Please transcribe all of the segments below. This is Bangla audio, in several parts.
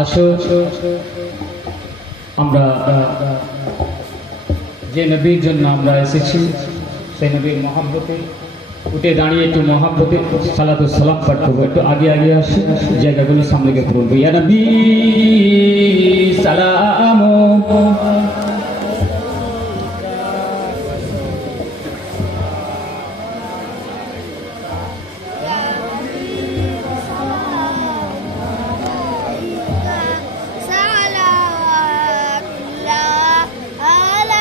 আসো আমরা যে নবীর জন্য আমরা এসেছি সেই নবীর মহব্বতে উঠে দাঁড়িয়ে একটু মহব্বতে সালাতু সালাম পাঠ করবো। একটু আগে আগে আসি, জায়গাগুলো সামনে গিয়ে পড়বো। ইয়া নবী সালাম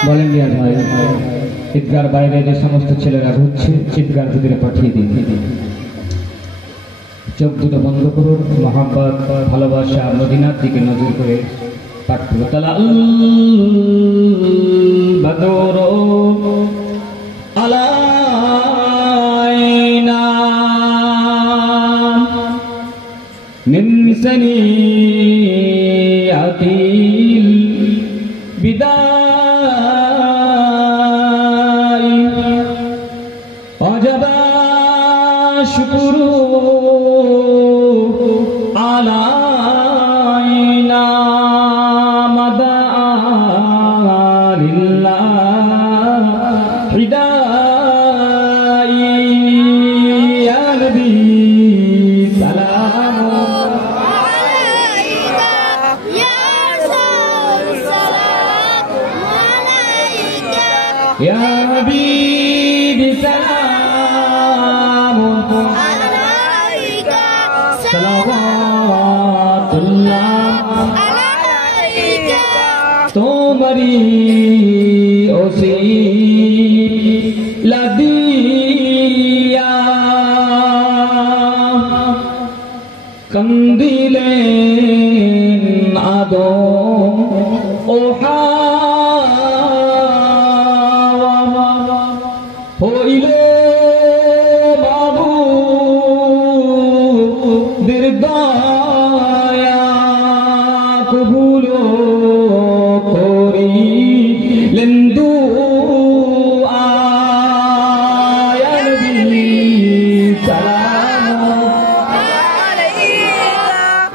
বলেন ভাই। ঈদগার বাইরে যে সমস্ত ছেলেরা ঘুরছে ঈদগার ভিতরে পাঠিয়ে দিন। চোখ দুটো বন্ধ করুন, মহাব্বত ভালোবাসা মদিনার দিকে নজর করে পাঠ করবো। তালা বদর আলাইনা মিন সানিয়াতিল বিদা शुक्र आलाइना मदालिल्लाह हिदाई या नबी सलाम अलैका या रसूल सलाम अलैका या हबीब सलाम तुम्हारी ओसी लदिया कंदिले आदो ओहा होइले बाबू दिरदाया कबूलो लेंदू आया नबी सलाम अलैका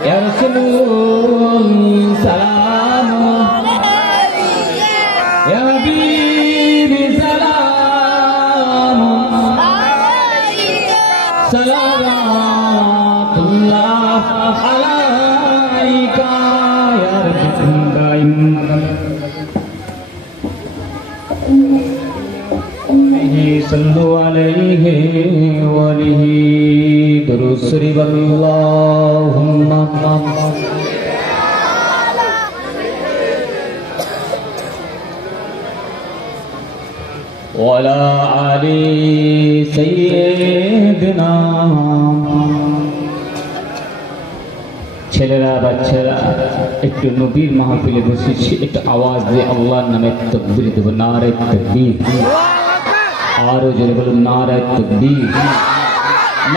या रसूल सलाम अलैका या हबीब सलाम अलैका सलावतुल्लाह अलैका या रब्बी सल्लु अलैहि वलिहि दुरूद शरीफ अल्लाहुम्मा वला आली सय्यिदना। ছেলেরা বাচ্চারা একটু নবীর মাহফিলে বসেছি, একটু আওয়াজ দিয়ে আল্লাহর নামে তাকবীর দেব। নারে তাকবীর, আরো জোরে বলুন নারে তাকবীর,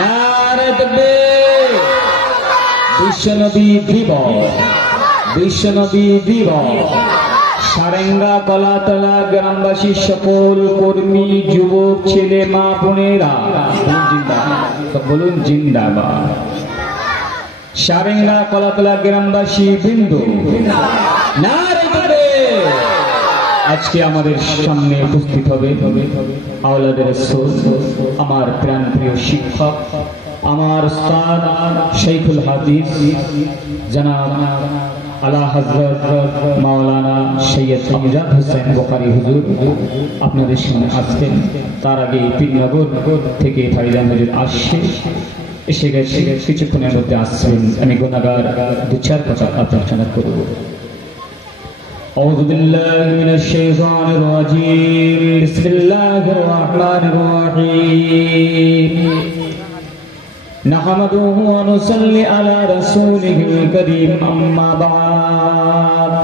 নারে তাকবীর। বিশ্বনবী দিবস, বিশ্বনবী দিবস। সারেঙ্গা কলাতলা গ্রামবাসী সকল কর্মী যুবক ছেলে মা বোনেরা বলুন জিন্দাবাদ। সারেঙ্গা কলাতলা গ্রামবাসী বিন্দু নারে তাকবীর। আজকে আমাদের সামনে উপস্থিত হবে আওলাদে রাসূল, আমার প্রাণপ্রিয় শিক্ষক, আমার উস্তাদ শাইখুল হাদিস জনাব আলা হযরত মাওলানা সৈয়দ আমজাদ হোসেন বুখারী হুজুর আপনাদের সামনে আসছেন। তার আগে পীরনগর থেকে ফাইজান হুজুর আসছে, এসে গেছে, কিছুক্ষণের মধ্যে আসছেন। আমি গুনাহগার দু চার কথা আলোচনা করব। أعوذ بالله من الشيطان الرجيم بسم الله الرحمن الرحيم نحمده ونصلي على رسوله الكريم أما بعد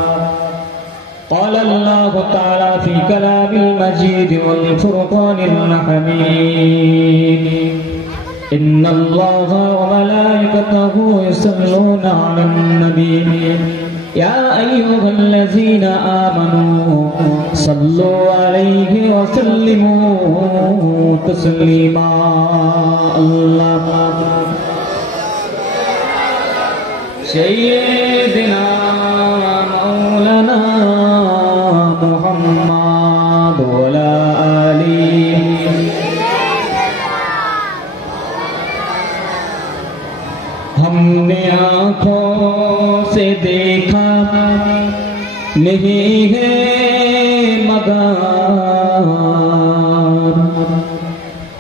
قال الله تعالى في كلام المجيد والفرقان الحميد إن الله وملائكته يصلون على النبي يا أيها الذين آمنوا صلوا عليه وسلموا تسليما सय्यिदना मौलाना मुहम्मद वला आली। हमने आँखों से देखा नहीं है मगर,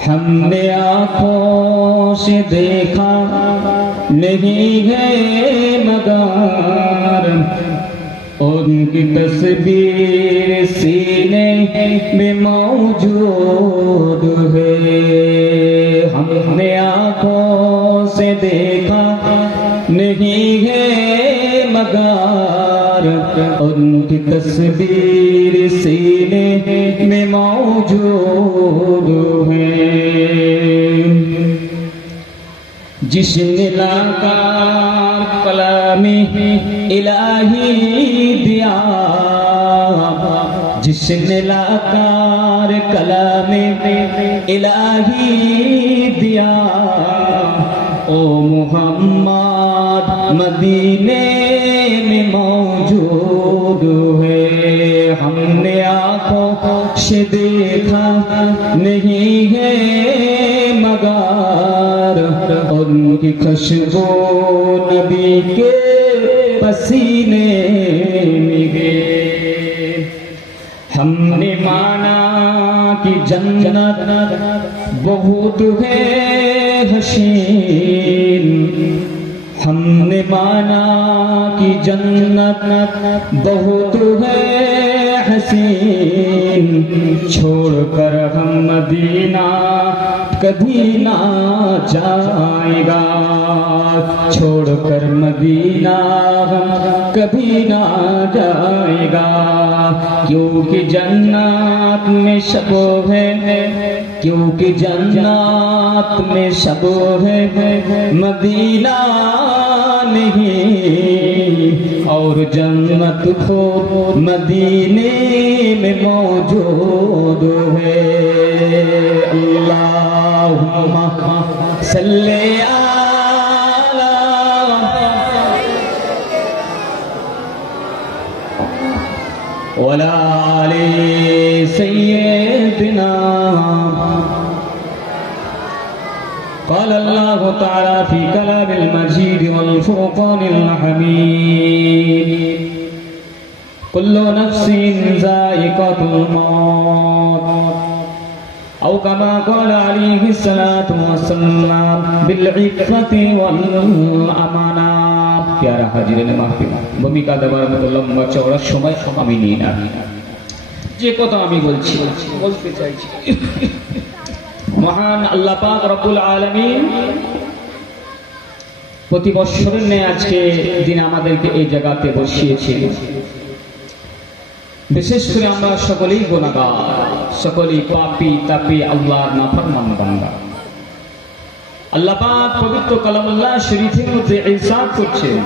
हमने आँखों से देखा नहीं है मगर, उनकी तस्वीर सीने में मौजूद है। हमने आँखों से देखा नहीं है मगर, उनकी तस्वीर सीने में मौजूद है। जिसने लाकार कलामी इलाही दिया, जिसने लाकार कलामी इलाही दिया, ओ मुहम्मद मदीने में मौजूद है। हमने आँखों से देखा नहीं है मगर, उनकी खुशबू नबी के पसीने में गए। हमने माना कि जन्नत बहुत है हसीन, हमने माना कि जन्नत बहुत है हसीन, छोड़कर हम मदीना कभी ना जाएगा, छोड़कर मदीना हम कभी ना जाएगा। क्योंकि जन्नत में सब है, क्योंकि जन्नत में सब है, मदीना नहीं। और जन्नत को मदीने में मौजूद है। अल्लाहुम्मा सल्ले अला वला आले सय्यिदना। قال الله تعالى في كلام المجيد والفرقان الحميد كل نفس ذائقة الموت أو كما قال عليه الصلاة والسلام بالعفة والأمانة। प्यारा हाजिरिन महफिल, भूमिका দেওয়ার মতো লম্বা চওড়া সময় আমি নিই না, যে কথা আমি বলতে চাইছি। মহান আল্লাহ পাক রব্বুল আলামিন প্রতি বছরের ন্যায় আজকে দিন আমাদেরকে এই জায়গাতে বসিয়েছেন। বিশেষ করে আমরা সকলেই গুনাহগার, সকলেই পাপী তাপী আল্লাহর নাফরমান বান্দা। আল্লাহ পাক পবিত্র কালামুল্লাহ শরীফের মধ্যে ইরশাদ করছেন,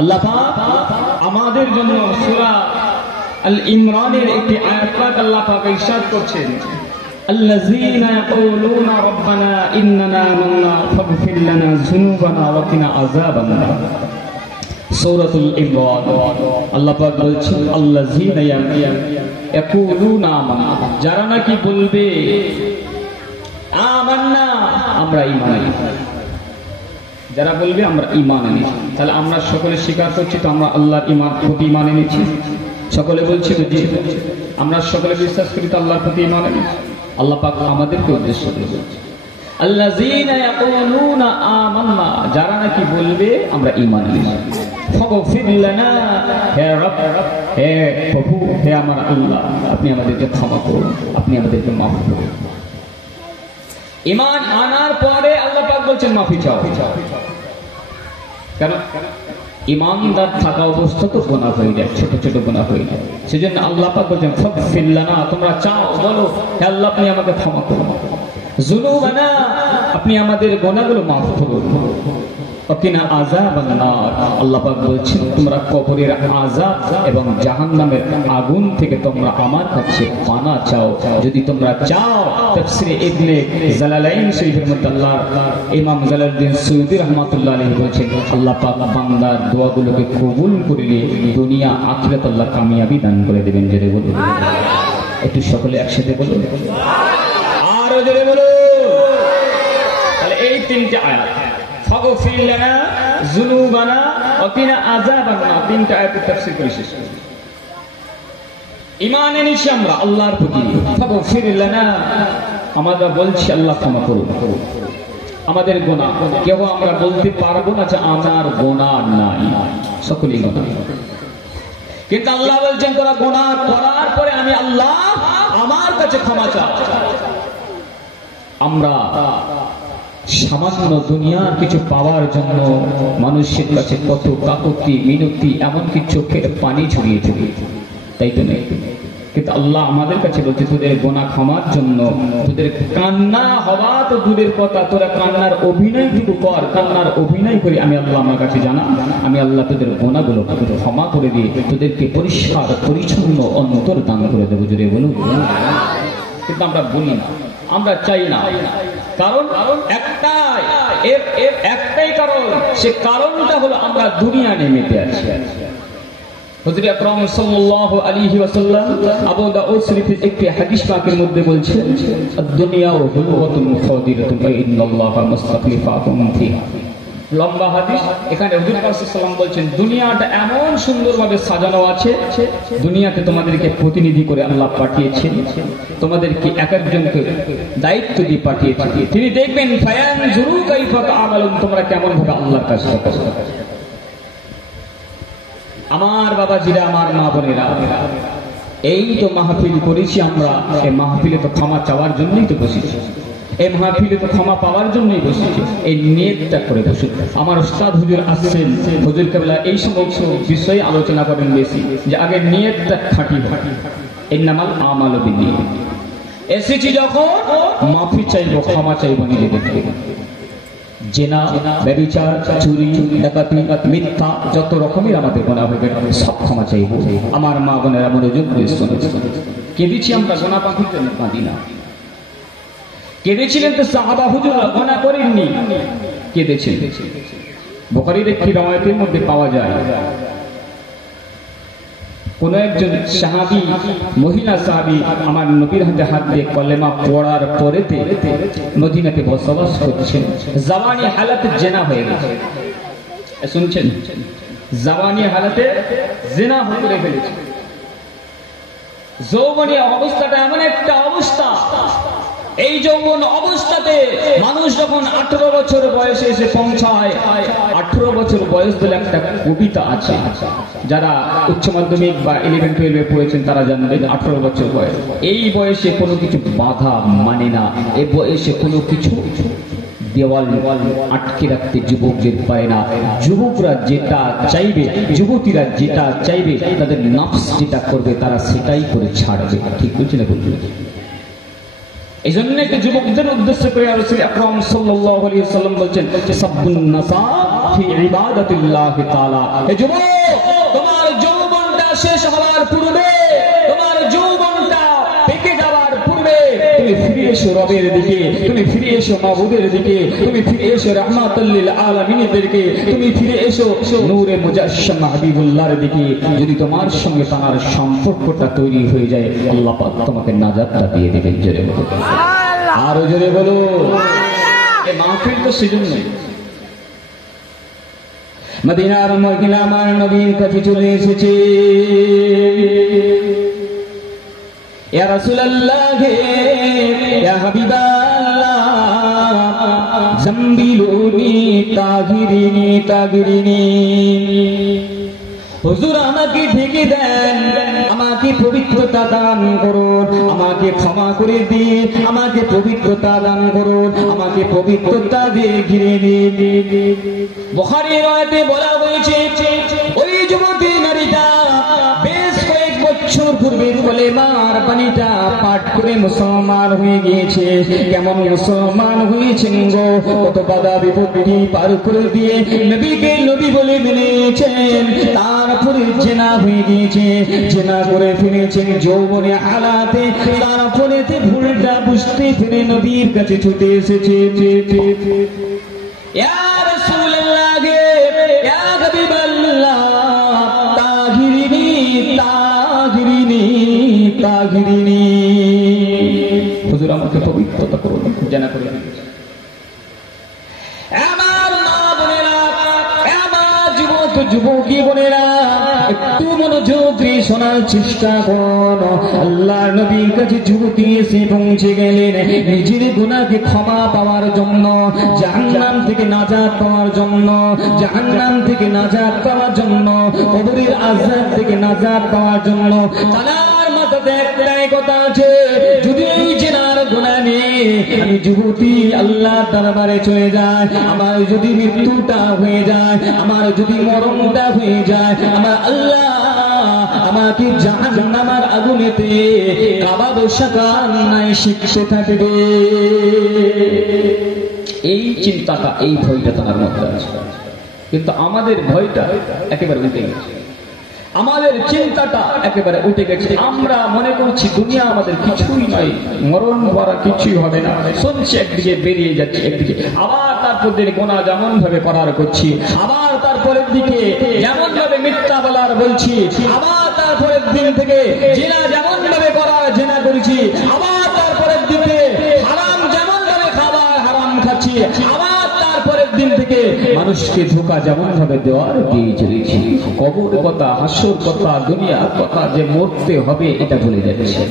আল্লাহ পাক আমাদের জন্য সূরা আল ইমরানের একটি আয়াত পাক আল্লাহ পাক ইরশাদ করছেন, الذين يقولون ربنا إننا آمنا فاغفر لنا ذنوبنا وقنا عذاب النار। সূরাতুল ইমরান আল্লাহ পাক বলছেন, আল্লাযীনা ইয়াকুলুনা আমান্না, যারা নাকি বলবে আমান্না, আমরা ঈমান এনেছি, যারা বলবে আমরা ঈমান এনেছি। তাহলে আমরা সকলে স্বীকার করছি তো আমরা আল্লাহর প্রতি ঈমান এনেছি। সকলে বলছি তো জি, আমরা সকলে বিশ্বাস করি তো আল্লাহর প্রতি ঈমান এনেছি। আল্লাহ পাক আমাদেরকে উদ্দেশ্য করে বলছে, আল্লাযীনা ইয়াকুলুনা আমান্না, যারা নাকি বলবে আমরা ঈমান এনেছি। ফাগফির লানা, হে রব, হে প্রভু, হে আমার আল্লাহ, আপনি আমাদেরকে ক্ষমা করুন, আপনি আমাদেরকে মাফ করুন। ঈমান আনার পরে আল্লাহ পাক বলছেন মাফি চাও। কারণ ইমানদার থাকা অবস্থা তো গুনাহ হয়ে যায়, ছোট ছোট গুনাহ হয়ে যায়। সেজন্য আল্লাহ পাক বলছেন ফাগফির লানা, তোমরা চাও, বলো হে আল্লাহ আপনি আমাকে ক্ষমা করুন। যুনুবানা, আপনি আমাদের গুনাহগুলো মাফ করুন। ওকিনা আযাবান নার। আল্লাহ পাক বলছেন তোমরা কবরের আযাব এবং জাহান্নামের আগুন থেকে তোমরা আমার কাছে পানা চাও যদি তোমরা চাও। তাফসীরে ইবনে জালালাইন শরীফের মধ্যে আল্লাহ ইমাম জালালউদ্দিন সুয়ুতী রাহমাতুল্লাহ আলাইহি বলেছেন আল্লাহ পাক বান্দার দোয়াগুলোকে কবুল করলে দুনিয়া আখিরাত আল্লাহ কামিয়াবি দান করে দেবেন। জোরে বলুন, একটু সকলে একসাথে বলুন, আরো জোরে বলুন। তাহলে এই তিনটে আয়াত ফাগফির লানা যুনুবানা ওয়া কিনা আযাবান নার, তিনটে আয়াতের তাফসীর করে শেষ করি। ঈমান এনেছি আমরা আল্লাহর প্রতি, ফাগফির লানা আমরা বলছি আল্লাহ ক্ষমা করুন আমাদের গুনাহ। কেউ আমরা বলতে পারবো না যে আমার গুনাহ নাই, সকলেই গুনাহ, কিন্তু আল্লাহ বলছেন তোরা গুনাহ করার পরে আমি আল্লাহ আমার কাছে ক্ষমা চা। আমরা সামান্য দুনিয়ার কিছু পাওয়ার জন্য মানুষের কাছে কত কাকুতি মিনতি এমনকি চোখের পানি ঝরিয়ে ঝরিয়ে, তাই তো নেই? কিন্তু আল্লাহ আমাদের কাছে বলছে তোদের গুনাহ ক্ষমার জন্য, তোদের কান্না হওয়া তো দূরের কথা, তোরা কান্নার অভিনয়টুকু কর, কান্নার অভিনয় করে আমি আল্লাহ আমার কাছে জানা আমি আল্লাহ তোদের গুনাহগুলো ক্ষমা করে দিয়ে তোদেরকে পরিষ্কার পরিচ্ছন্ন অন্তর দান করে দেবো। যদি বলুন, কিন্তু আমরা বলি না, আমরা চাই না, কারণ একটাই কারণ, সে কারণটা হলো আমরা দুনিয়া নেমেতে আছি। হুজুর আকরাম সাল্লাল্লাহু আলাইহি ওয়াসাল্লাম আবু দাউদ শরীফের একটি হাদিস পাকের মধ্যে বলছেন দুনিয়া হুলওয়াতুন খাদিরাতুন ওয়া ইন্নাল্লাহা মুস্তাখলিফাকুম ফিহা। লম্বা হাদিস, এখানে হুজুর পাক সাল্লাল্লাহু আলাইহি ওয়াসাল্লাম বলছেন দুনিয়াটা এমন সুন্দরভাবে সাজানো আছে, দুনিয়াতে তোমাদেরকে প্রতিনিধি করে আল্লাহ পাঠিয়েছেন, তোমাদেরকে এক একজনকে দায়িত্ব দিয়ে পাঠিয়েছেন। তিনি দেখবেন ফায়ানজুরু কাইফা তা'মালুন, তোমরা কেমন ভাবে আল্লাহর কাজ করো। আমার বাবাজিরা, আমার মা বোনেরা, এই তো মাহফিল করেছি আমরা, এই মাহফিলে তো ক্ষমা চাওয়ার জন্যই তো বসেছি, এই মাহফিলে তো ক্ষমা পাওয়ার জন্যই বসেছি, এই নিয়তটা করে বসে। আমার উস্তাদ হুজুর আসছেন, হুজুর কেবলা এই সমস্ত বিষয়ে আলোচনা করেন বেশি, যে আগে নিয়তটা খাঁটি হয়। ইন্নামাল আমালু বিন্নিয়াত। এসেছি যখন মাফি চাইবো, ক্ষমা চাইবো নিজেদের থেকে। জেনা, ব্যভিচার, চুরি, ডাকাতি, মিথ্যা, যত রকমের আমাদের গুনাহ হবে সব ক্ষমা চাইবো। আমার মা বোনেরা মনোযোগ দিয়ে শুনুন। কেঁদেছি আমরা, গুনাহ পাখিতে কাঁদি না। কেঁদেছিলেন তো সাহাবা হুজুররা, গুনাহ করেননি, কেঁদেছিলেন। বুখারীর একটি রওয়ায়াতের মধ্যে পাওয়া যায় কোন একজন সাহাবী, মহিলা সাহাবী আমার নবীর হাতে হাত দিয়ে কলেমা পড়ার পরেতে মদিনাতে বসবাস করছেন। জাওয়ানি হালাতে জেনা হয়ে গেছে, শুনছেন? জাওয়ানি হালাতে জেনা করে ফেলেছে। যৌবনী অবস্থাটা এমন একটা অবস্থা, এই যৌবন অবস্থাতে মানুষ যখন 18 বছর বয়সে এসে পৌঁছায়, 18 বছর বয়স বলে একটা কবিতা আছে, যারা উচ্চ মাধ্যমিক বা 11-12 পড়েছেন তারা জানবেন 18 বছর বয়স। এই বয়সে কোনো কিছু বাধা মানে না, এই বয়সে কোনো কিছু দেওয়াল আটকে রাখতে যুবকদের পারে না। যুবকরা যেটা চাইবে, যুবতীরা যেটা চাইবে, তাদের নফস যেটা করবে তারা সেটাই করে ছাড়বে। ঠিক বলছি না বলবেন? এই জন্য একটি যুবকদের উদ্দেশ্য করে রাসূল আকরাম সাল্লাল্লাহু আলাইহি ওয়াসাল্লাম বলছেন সাব্বুন নাসা ফি ইবাদাতিল্লাহি তাআলা। এই যুবক, তোমার যৌবনটা শেষ হওয়ার পূর্বে, তোমার যৌবনটা পেকে যাওয়ার পূর্বে তুমি ফিরে এসো রবের দিকে, তুমি ফিরে এসো মাবুদের দিকে, তুমি ফিরে এসো রাহমাতুল লিল আলামিনের দিকে, তুমি ফিরে এসো নূরে মুজাসসাম হাবিবুল্লাহর দিকে। যদি তোমার সঙ্গে তার সম্পর্কটা তৈরি হয়ে যায়, আল্লাহ পাক তোমাকে নাজাতটা দিয়ে দেবেন। জোরে বলো, আরো জোরে বলো। এই মাহফিল তো সেজন্যই। মদিনার মহিলা আমার নবীর কাছে চলে এসেছে। ইয়া রাসূলুল্লাহ, ইয়া হাবিবাল্লাহ, জাম্বিলুনি তাগিরিনি তাগিরিনি। হুজুর আমাকে ঢেকে দেন, আমাকে পবিত্রতা দান করুন, আমাকে ক্ষমা করে দিন, আমাকে পবিত্রতা দান করুন, আমাকে পবিত্রতা দিয়ে ঘিরে দিন। বুখারীর রাতে বলা হয়েছে ওই যুবতী নারীটা বেশ কয়েক বছর বছর পূর্বে কলেমার বাণীটা পাঠ করে মুসলমান হয়ে গিয়েছে। কেমন মুসলমান হয়েছেন গো, কত বাধা বিপত্তি পার করে দিয়ে নবীকে নবী বলে মেনেছেন, তারপরে জেনা হয়ে গিয়েছে, জেনা করে ফিরেছেন যৌবনে হালাতে, তারপরে ভুলটা বুঝতে ফিরে নবীর কাছে ছুটে এসেছে। ইয়া রাসূলুল্লাহ গে, ইয়া হাবিবাল্লাহ, তাহিরিনি তাহিরিনি তাহিরিনি, হুজুর আমাকে পবিত্রতা করুন, জানা করে দিয়েছে। আমার মা বোনেরা, আমার যুবক যুবকী বোনেরা, একটু মনোযোগ দিয়ে শোনার চেষ্টা করুন। আল্লাহর নবীর কাছে যুবতী এসে পৌঁছে গেলেন নিজের গুনাহকে ক্ষমা পাওয়ার জন্য, জাহান্নাম থেকে নাজাত পাওয়ার জন্য, জাহান্নাম থেকে নাজাত পাওয়ার জন্য, কবরের আযাব থেকে নাজাত পাওয়ার জন্য। তার মাথাতে একটাই কথা আছে, যদি এই জেনার গুনাহ নিয়ে আমি যুবতী আল্লাহর দরবারে চলে যাই, আমার যদি মৃত্যুটা হয়ে যায়, আমার যদি মরণটা হয়ে যায়, আমার আল্লাহ আমাকে জাহান্নামের আগুনেতে কাবাব শাকার নাই শিখতে থাকবে। এই চিন্তাটা, এই ভয়টা তার মধ্যে আছে, কিন্তু আমাদের ভয়টা একেবারে উঠে গেছে, আমাদের চিন্তাটা একেবারে উঠে গেছে। আমরা মনে করছি দুনিয়া আমাদের কিছুই নাই, মরণ ভরা কিছুই হবে না, শুনছি একদিকে বেরিয়ে যাচ্ছে, একদিকে আবার তারপর দিকে গোনা যেমন ভাবে করার করছি, আবার তারপরের দিকে যেমন ভাবে মিথ্যা বলার বলছি, আবার তারপরের দিন থেকে জিনা যেমন ভাবে করার জিনা করেছি, আবার তারপরের দিকে হারাম যেমন ভাবে খাবার হারাম খাচ্ছি, আবার তারপরের দিন থেকে মানুষকে ধোঁকা যেমন ভাবে দেওয়ার দিয়ে চলেছি। কবর কথা, হাসর কথা, দুনিয়ার কথা, যে মরতে হবে এটা ভুলে যাচ্ছে।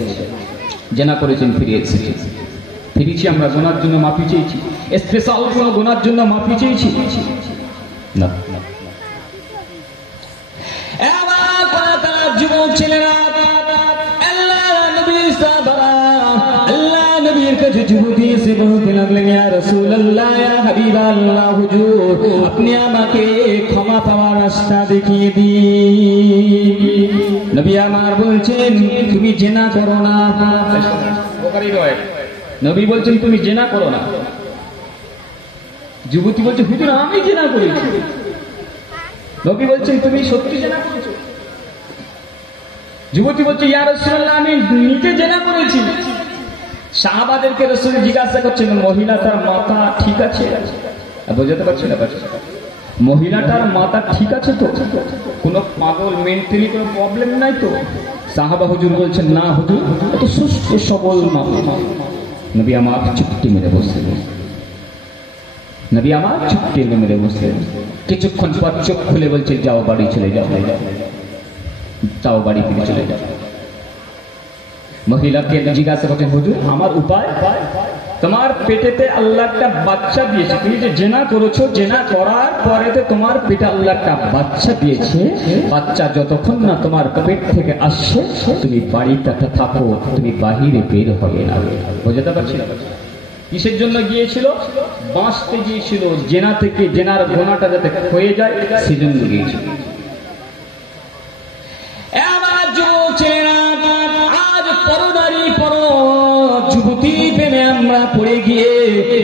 জেনা করেছেন, ফিরেছি, আমরা গুনার জন্য মাফি চেয়েছি, স্পেশাল কোনো গুনার জন্য মাফি চেয়েছি না। যুবক ছেলেরা, আল্লাহ নবীর সাহাবারা আল্লাহ নবীর কাছে যুবতী এসে বলতে লাগলেন, ইয়া রাসূলুল্লাহ, ইয়া হাবিবাল্লাহ, হুজুর আপনি আমাকে ক্ষমা পাওয়ার রাস্তা দেখিয়ে দিন। নবী আমার বলছেন তুমি জেনা করো না। নবী বলছেন তুমি জেনা করো না। যুবতী বলছে হুজুর আমি জেনা করেছি। নবী বলছেন তুমি সত্যি জেনা করেছো? যুবতী বলছে ইয়া রাসূলুল্লাহ আমি নিজে জেনা করেছি। সাহাবাদেরকে রাসূল জিজ্ঞাসা করছেন মহিলাটার মাথা ঠিক আছে? বুঝতে পারছেন না? মহিলাটার মাথা ঠিক আছে তো? কোনো পাগল মেন্টালি কোনো প্রবলেম নাই তো? সাহাবা হুজুর বলছেন না হুজুর, এত সুস্থ সবল মাথা। নবী আমার চুপটি মেরে বসে, নবী আমার চুপটি মেরে বসে, কিছুক্ষণ পর চোখ খুলে বলছে যাও বাড়ি চলে যাও, যাও বাড়ি ফিরে চলে যাও। মহিলাকে জিজ্ঞাসা করছেন হুজুর আমার উপায়? তোমার পেটেতে আল্লাহ একটা বাচ্চা দিয়েছে, তুমি যে জেনা করেছো, জেনা করার পরে তোমার পেটে আল্লাহ একটা বাচ্চা দিয়েছে, বাচ্চা যতক্ষণ না তোমার পেট থেকে আসছে তুমি বাড়িটাতে থাকো, তুমি বাহিরে বের হবে না। বুঝতে পারছি না? কিসের জন্য গিয়েছিল? বাঁচতে গিয়েছিল, জেনা থেকে, জেনার গোনাটা যাতে হয়ে যায় সেজন্য গিয়েছিল। যুবতী প্রেমে আমরা পড়ে গিয়ে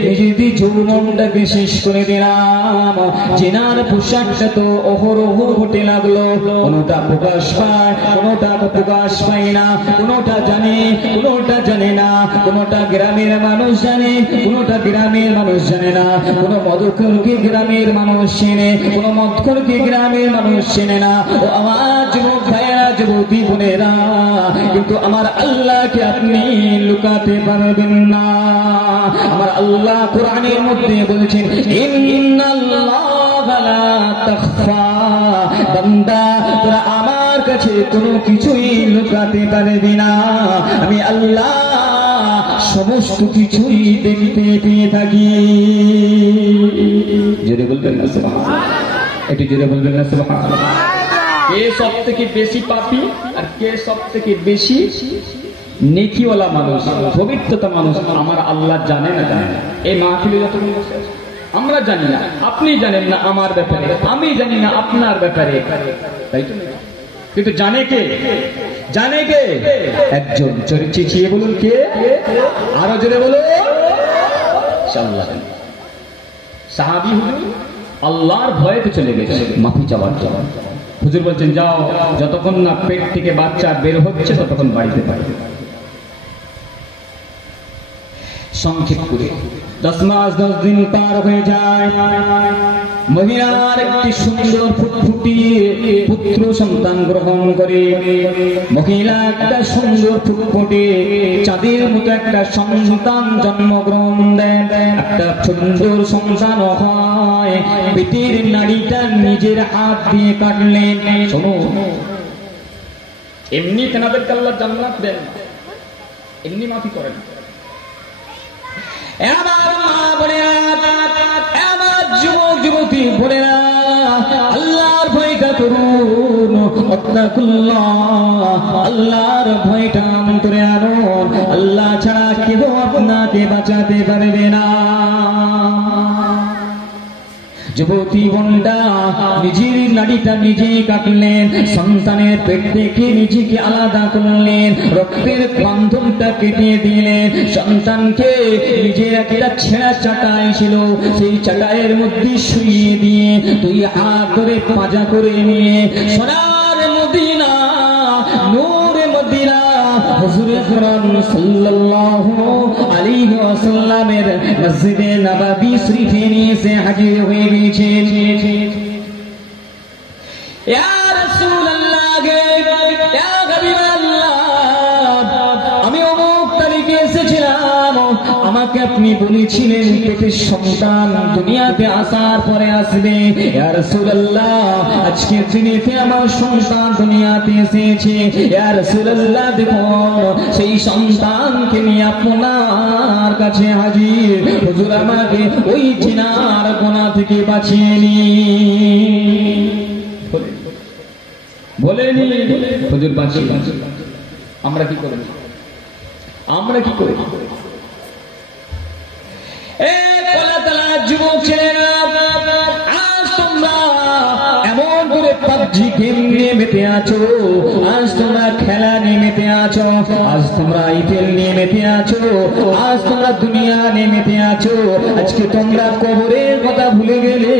নিজেদের যৌবনটাকে শেষ করে দিলাম। জেনার পোশাকটা তো অহরহ ঘটে লাগলো, কোনোটা প্রকাশ পায়, কোনোটা প্রকাশ পায় না, কোনোটা জানে, কোনোটা জানে না, কোনোটা গ্রামের মানুষ জানে, কোনোটা গ্রামের মানুষ জানে না, কোনো মদখোরকে গ্রামের মানুষ চেনে, কোনো মদখোরকে গ্রামের মানুষ চেনে না। ও আমার যুবক ভাইয়েরা, যুবতী বোনেরা, কিন্তু আমার আল্লাহকে আপনি লুকাতে পারবেন না। আমার আল্লাহ কোরআনের মধ্যে বলেছেন ইন্নাল্লাহা লা তাখফা, বান্দা তোরা আমার কাছে কোনো কিছুই লুকাতে পারবি না, আমি আল্লাহ সমস্ত কিছুই দেখতে পেয়ে থাকি। জোরে বলবেন না সুবহানাল্লাহ? একটু জোরে বলবেন না সুবহানাল্লাহ? কে সব থেকে বেশি পাপী আর কে সব থেকে বেশি নেকিওয়ালা মানুষ, পবিত্রতা মানুষ আমার আল্লাহ জানে না? জানে না? এই মাহফিলে যতক্ষণ বসে আছে আমরা জানি না, আপনি জানেন না আমার ব্যাপারে, আমি জানি না আপনার ব্যাপারে, তাই তো? কিন্তু জানে কে? জানে কে? একজন। চেঁচিয়ে বলুন কে? আরো জোরে বলুন। সাহাবী হুজুর আল্লাহর ভয়েতে চলে গেছে মাফি চাওয়ার জন্য। হুজুর বলছেন যাও, যতক্ষণ না পেট থেকে বাচ্চা বের হচ্ছে ততক্ষণ বাড়িতে পারবে। সংক্ষেপ করে 10 মাস 10 দিন পার হয়ে যায়। মহিলার একটি সুন্দর ফুটফুটি পুত্র সন্তান গ্রহণ করে। মহিলা একটা সুন্দর ফুটফুটি চাঁদের মতো একটা সন্তান জন্মগ্রহণ দেন। একটা সুন্দর সন্তান হয়। পেটের নাড়িটা নিজের হাত দিয়ে কাটলেন। শোনো, এমনি তেনাদেরকে আল্লাহ জান্নাত দেন, এমনি মাফি করেন। এবার মা বোনেরা, এবার যুবক যুবতী বোনেরা, আল্লাহর ভয়টা করুন। আল্লাহর ভয়টা অন্তরে আনুন। আল্লাহ ছাড়া কেউ আপনাকে বাঁচাতে পারবে না। যুবতী বোনটা নিজের নাড়িটা নিজেই কাটলেন। সন্তানের পেট থেকে নিজেকে আলাদা করলেন। রক্তের বান্ধনটা কেটে দিলেন। সন্তানকে নিজের একটা ছেঁড়া চাটাই ছিল, সেই চাটাইয়ের মধ্যে শুইয়ে দিয়ে 2 হাত ধরে পাজা করে নিয়ে সোনার মদিনা, নূরে মদিনা, হুজুর আকরাম সাল্লাল্লাহু আলাইহি ওয়াসাল্লামের মসজিদে নববী শরীফে নিয়ে এসে হাজির হয়ে গেছেন। ইয়া রাসূলুল্লাহ, ইয়া হাবিবাল্লাহ, আমি অমুক তারিখে এসেছিলাম, আমাকে আপনি বলেছিলেন পেটের সন্তান দুনিয়াতে আসার পরে আসবে। ইয়া রাসূলুল্লাহ, আজকের দিনেতে আমার সন্তান দুনিয়াতে এসেছে। ইয়া রাসূলুল্লাহ, দেখুন সেই সন্তানকে নিয়ে আপনার কাছে হাজির। হুজুর আমাকে ওই জিনার গোনা থেকে বাঁচিয়ে নিন। বলেনি হুজুর বাঁচিয়ে। আমরা কি করি? আমরা কি করি? যুবক ছেলেরা, আজ তোমরা এমন করে পাবজি গেম নিয়ে মেতে আছো, আজ তোমরা খেলা নিয়ে মেতে আছো, আজ তোমরা আইপিএল নিয়ে মেতে আছো, আজ তোমরা দুনিয়া নিয়ে মেতে আছো। আজকে তোমরা কবরের কথা ভুলে গেলে,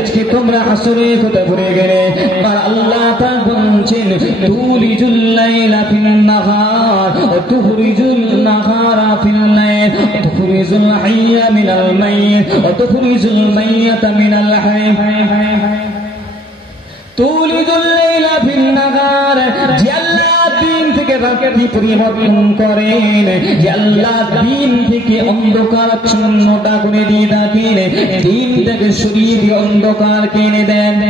আজকে তোমরা হাসরের কথা ভুলে গেলে। আর আল্লাহ পাক বলছেন, তুলিজুল লাইলা ফিন নাহার ওয়া তুখরিজুল নাহারা ফিল লাইল, তুখরিজুল হাইয়া মিনাল মাইয়িত ওয়া তুখরিজুল মাইয়াতা মিনাল হাইয়। তুলিজুল লাইলা ফিন নাহার, যে আল্লাহ দিন থেকে রাত্রি পরিবর্তন করেন, যে আল্লাহ দিন থেকে অন্ধকারাচ্ছন্নতা করে দিয়ে থাকেন, দিনটাকে সরিয়ে দিয়ে অন্ধকার কিনে দেন।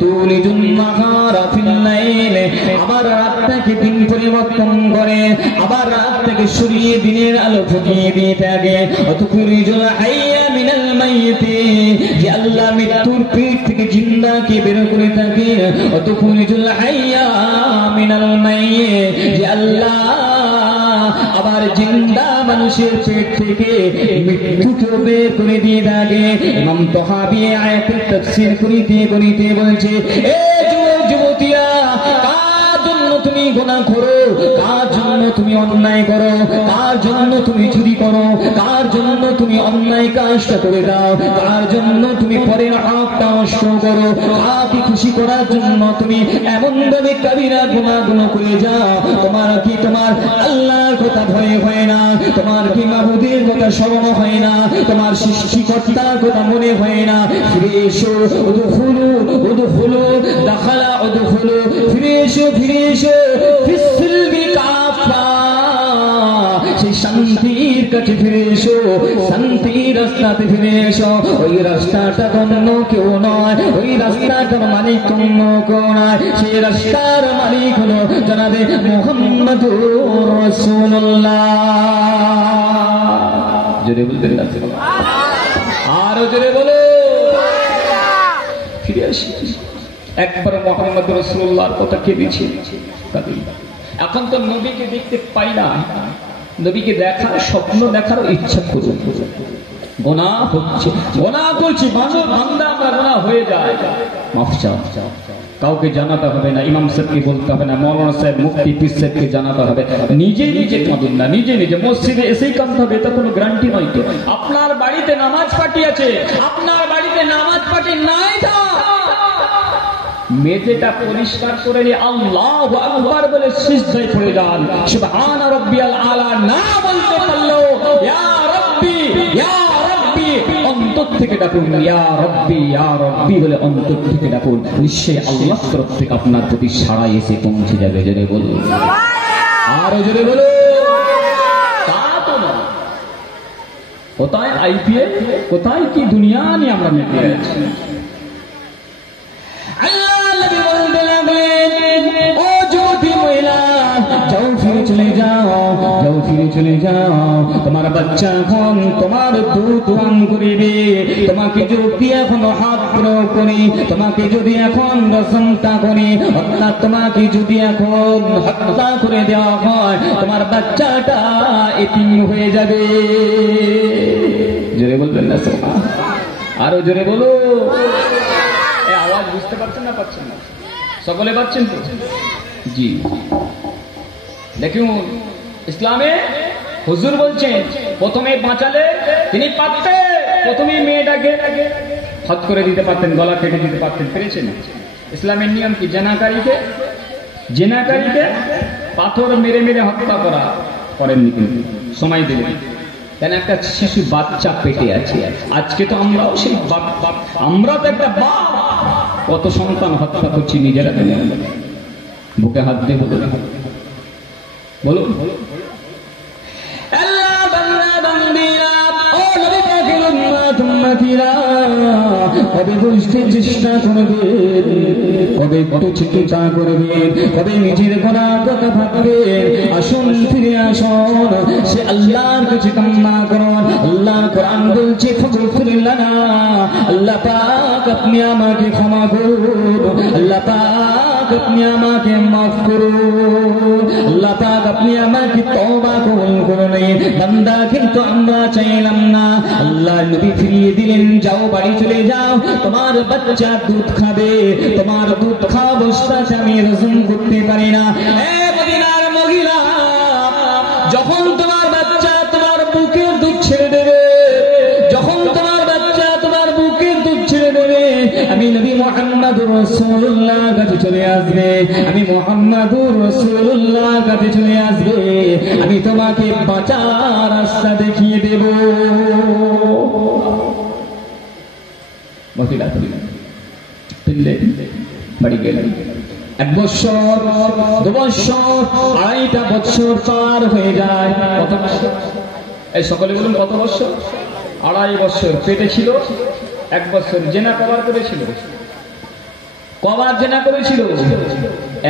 তুলিজুল নাহারা ফিল লাইল, আবার রাতটাকে দিন পরিবর্তন করে, আবার রাতটাকে সরিয়ে দিনের আলো ঢুকিয়ে দিয়ে থাকে। তুখরিজুল হাইয়া মিনাল মাইয়িত, যে আল্লাহ মৃত্যুর পেট থেকে জিন্দাকে বের করে থাকে। তুখরিজুল হাইয়া মিনাল মাইয়িত, যে আল্লাহ আবার জিন্দা মানুষের পেট থেকে মৃত্যুকে বের করে দিয়ে থাকে। ইমাম তাহাবী আয়াতের তাফসীর করিতে বলছে, এ যুবক যুবতীরা, কার জন্য তুমি গুনাহ করো, কার জন্য তুমি অন্যায় করো, কার জন্য তুমি চুরি করো, কার জন্য তুমি অন্যায় কাজটা করে দাও, কার জন্য তুমি পরের হকটা নষ্ট করো, কাকে খুশি করার জন্য তুমি এমন ভাবে কবিরা গুনাহ করে যাও। তোমার কি তোমার আল্লাহর কথা ভয় হয় না? তোমার কি মাবুদের কথা স্মরণ হয় না? তোমার সৃষ্টিকর্তার কথা মনে হয় না? ফিরে এসো, উদখুলু উদখুলু দাখালা উদখুলু, ফিরে এসো, ফিরে এসো ফিসসিলমি কাফা, সেই শান্তির কাছে ফিরে এসো, শান্তির রাস্তাতে ফিরে এসো। ওই রাস্তাটা অন্য কেউ নয়, ওই রাস্তাটার মালিক অন্য কেউ নয়, সেই রাস্তার মালিক হলো জনাবে মুহাম্মদুর রাসূলুল্লাহ। জোরে বলবেন না? আরো জোরে বলো। ফিরে আসি। একবার মুহাম্মদ রাসূলুল্লাহর কথা কে দিয়েছে? এখন তো নবীকে দেখতে পাই না, নবীকে দেখার স্বপ্ন দেখার ইচ্ছা করুন। গুনাহ হচ্ছে, গুনাহ করছি, বান্দা আমরা গুনাহ হয়ে যায়, মাফ চাও। কাউকে জানাতে হবে না, ইমাম সাহেবকে বলতে হবে না, মৌলানা সাহেব, মুফতি, পীর সাহেবকে জানাতে হবে, নিজে নিজে কাঁদুন না, নিজে নিজে মসজিদে এসেই কাঁদতে হবে, এটা কোনো গ্যারান্টি নয় তো। আপনার বাড়িতে নামাজ পার্টি আছে, আপনার বাড়িতে নামাজ পার্টি নাই, মেঝেটা পরিষ্কার করে নিয়ে আল্লাহু আকবার বলে সিজদায় পড়ে যান। সুবহান রাব্বিয়াল আলা না বলতে পারলেও ইয়া রাব্বি ইয়া রাব্বি অন্তর থেকে ডাকুন, ইয়া রাব্বি বলে অন্তর থেকে ডাকুন। নিশ্চয়ই আল্লাহর তরফ থেকে আপনার প্রতি সাড়া এসে পৌঁছে যাবে। জোরে বলুন, আরো জোরে বলুন। তা তো না, কোথায় আইপিএল, কোথায় কি দুনিয়া নিয়ে আমরা মেতে আছি। চলে যাও, তোমার বাচ্চা এখন তোমার দুধ পান করিবে, তোমাকে যদি এখন হাত প্রয়োগ করি, তোমাকে যদি এখন রসমতা করি, অর্থাৎ তোমাকে যদি এখন হত্যা করে দেওয়া হয়, তোমার বাচ্চাটা এতিম হয়ে যাবে। জোরে বলবেন না, আরো জোরে বলো। এই আওয়াজ বুঝতে পারছেন না, পাচ্ছেন না? সকলে পাচ্ছেন তো? জি, দেখুন ইসলামে হুজুর বলছেন প্রথমে বাঁচালে তিনি পারতেন, প্রথমে মেয়েটাকে হত করে দিতে পারতেন, গলা কেটে দিতে পারতেন, পেরেছেন? ইসলামের নিয়ম কি? জেনাকারীকে পাথর মেরে মেরে হত্যা করা করেননি, কিন্তু সময় দিলেন, কেন? একটা শিশু বাচ্চা পেটে আছে। আজকে তো আমরাও সেই আমরা তো একটা বাপ, কত সন্তান হত্যা করছি নিজেরা, বুকে হাত দিয়ে বলো। কবে বুঝতে চেষ্টা করবেন, কবে একটু চিন্তা করবেন, কবে নিজের গোনার কথা ভাববেন? আসুন, ফিরে আসুন, সে আল্লাহর কাছে কান্না করুন। আল্লাহ কোরআন বলছে ফাগফির লানা, আল্লাহ পাক আপনি আমাকে ক্ষমা করুন, আল্লাহ পাক আপনি আমাকে মাফ করুন, আল্লাহ পাক আপনি আমাকে তওবা কবুল করুন। বান্দা কিন্তু আমরা চাইলাম না, আল্লাহ নবী ফিরিয়ে দিলেন, যাও বাড়ি চলে যাও, তোমার বাচ্চা দুধ খাবে, তোমার দুধ খাওয়া অবস্থাতে আমি হজম করতে পারি না। মদিনার মহিলা, যখন তোমার বাচ্চা তোমার বুকের দুধ ছেড়ে দেবে, যখন তোমার বাচ্চা তোমার বুকের দুধ ছেড়ে দেবে, আমি নবী মুহাম্মদুর রাসূলুল্লাহ কাছে চলে আসবে, আমি মুহাম্মদুর রাসূলুল্লাহ কাছে চলে আসবে, আমি তোমাকে বাঁচার রাস্তা দেখিয়ে দেব। মহিলা বাড়ি গেলেন, 1 বছর, 2 বছর, 2.5 বছর পার হয়ে যায়। কত বছর? এই সকলে বলুন, কত বছর? 2.5 বছর পেটে ছিল। 1 বছর জেনা কবার করেছিল। কবার জেনা করেছিল?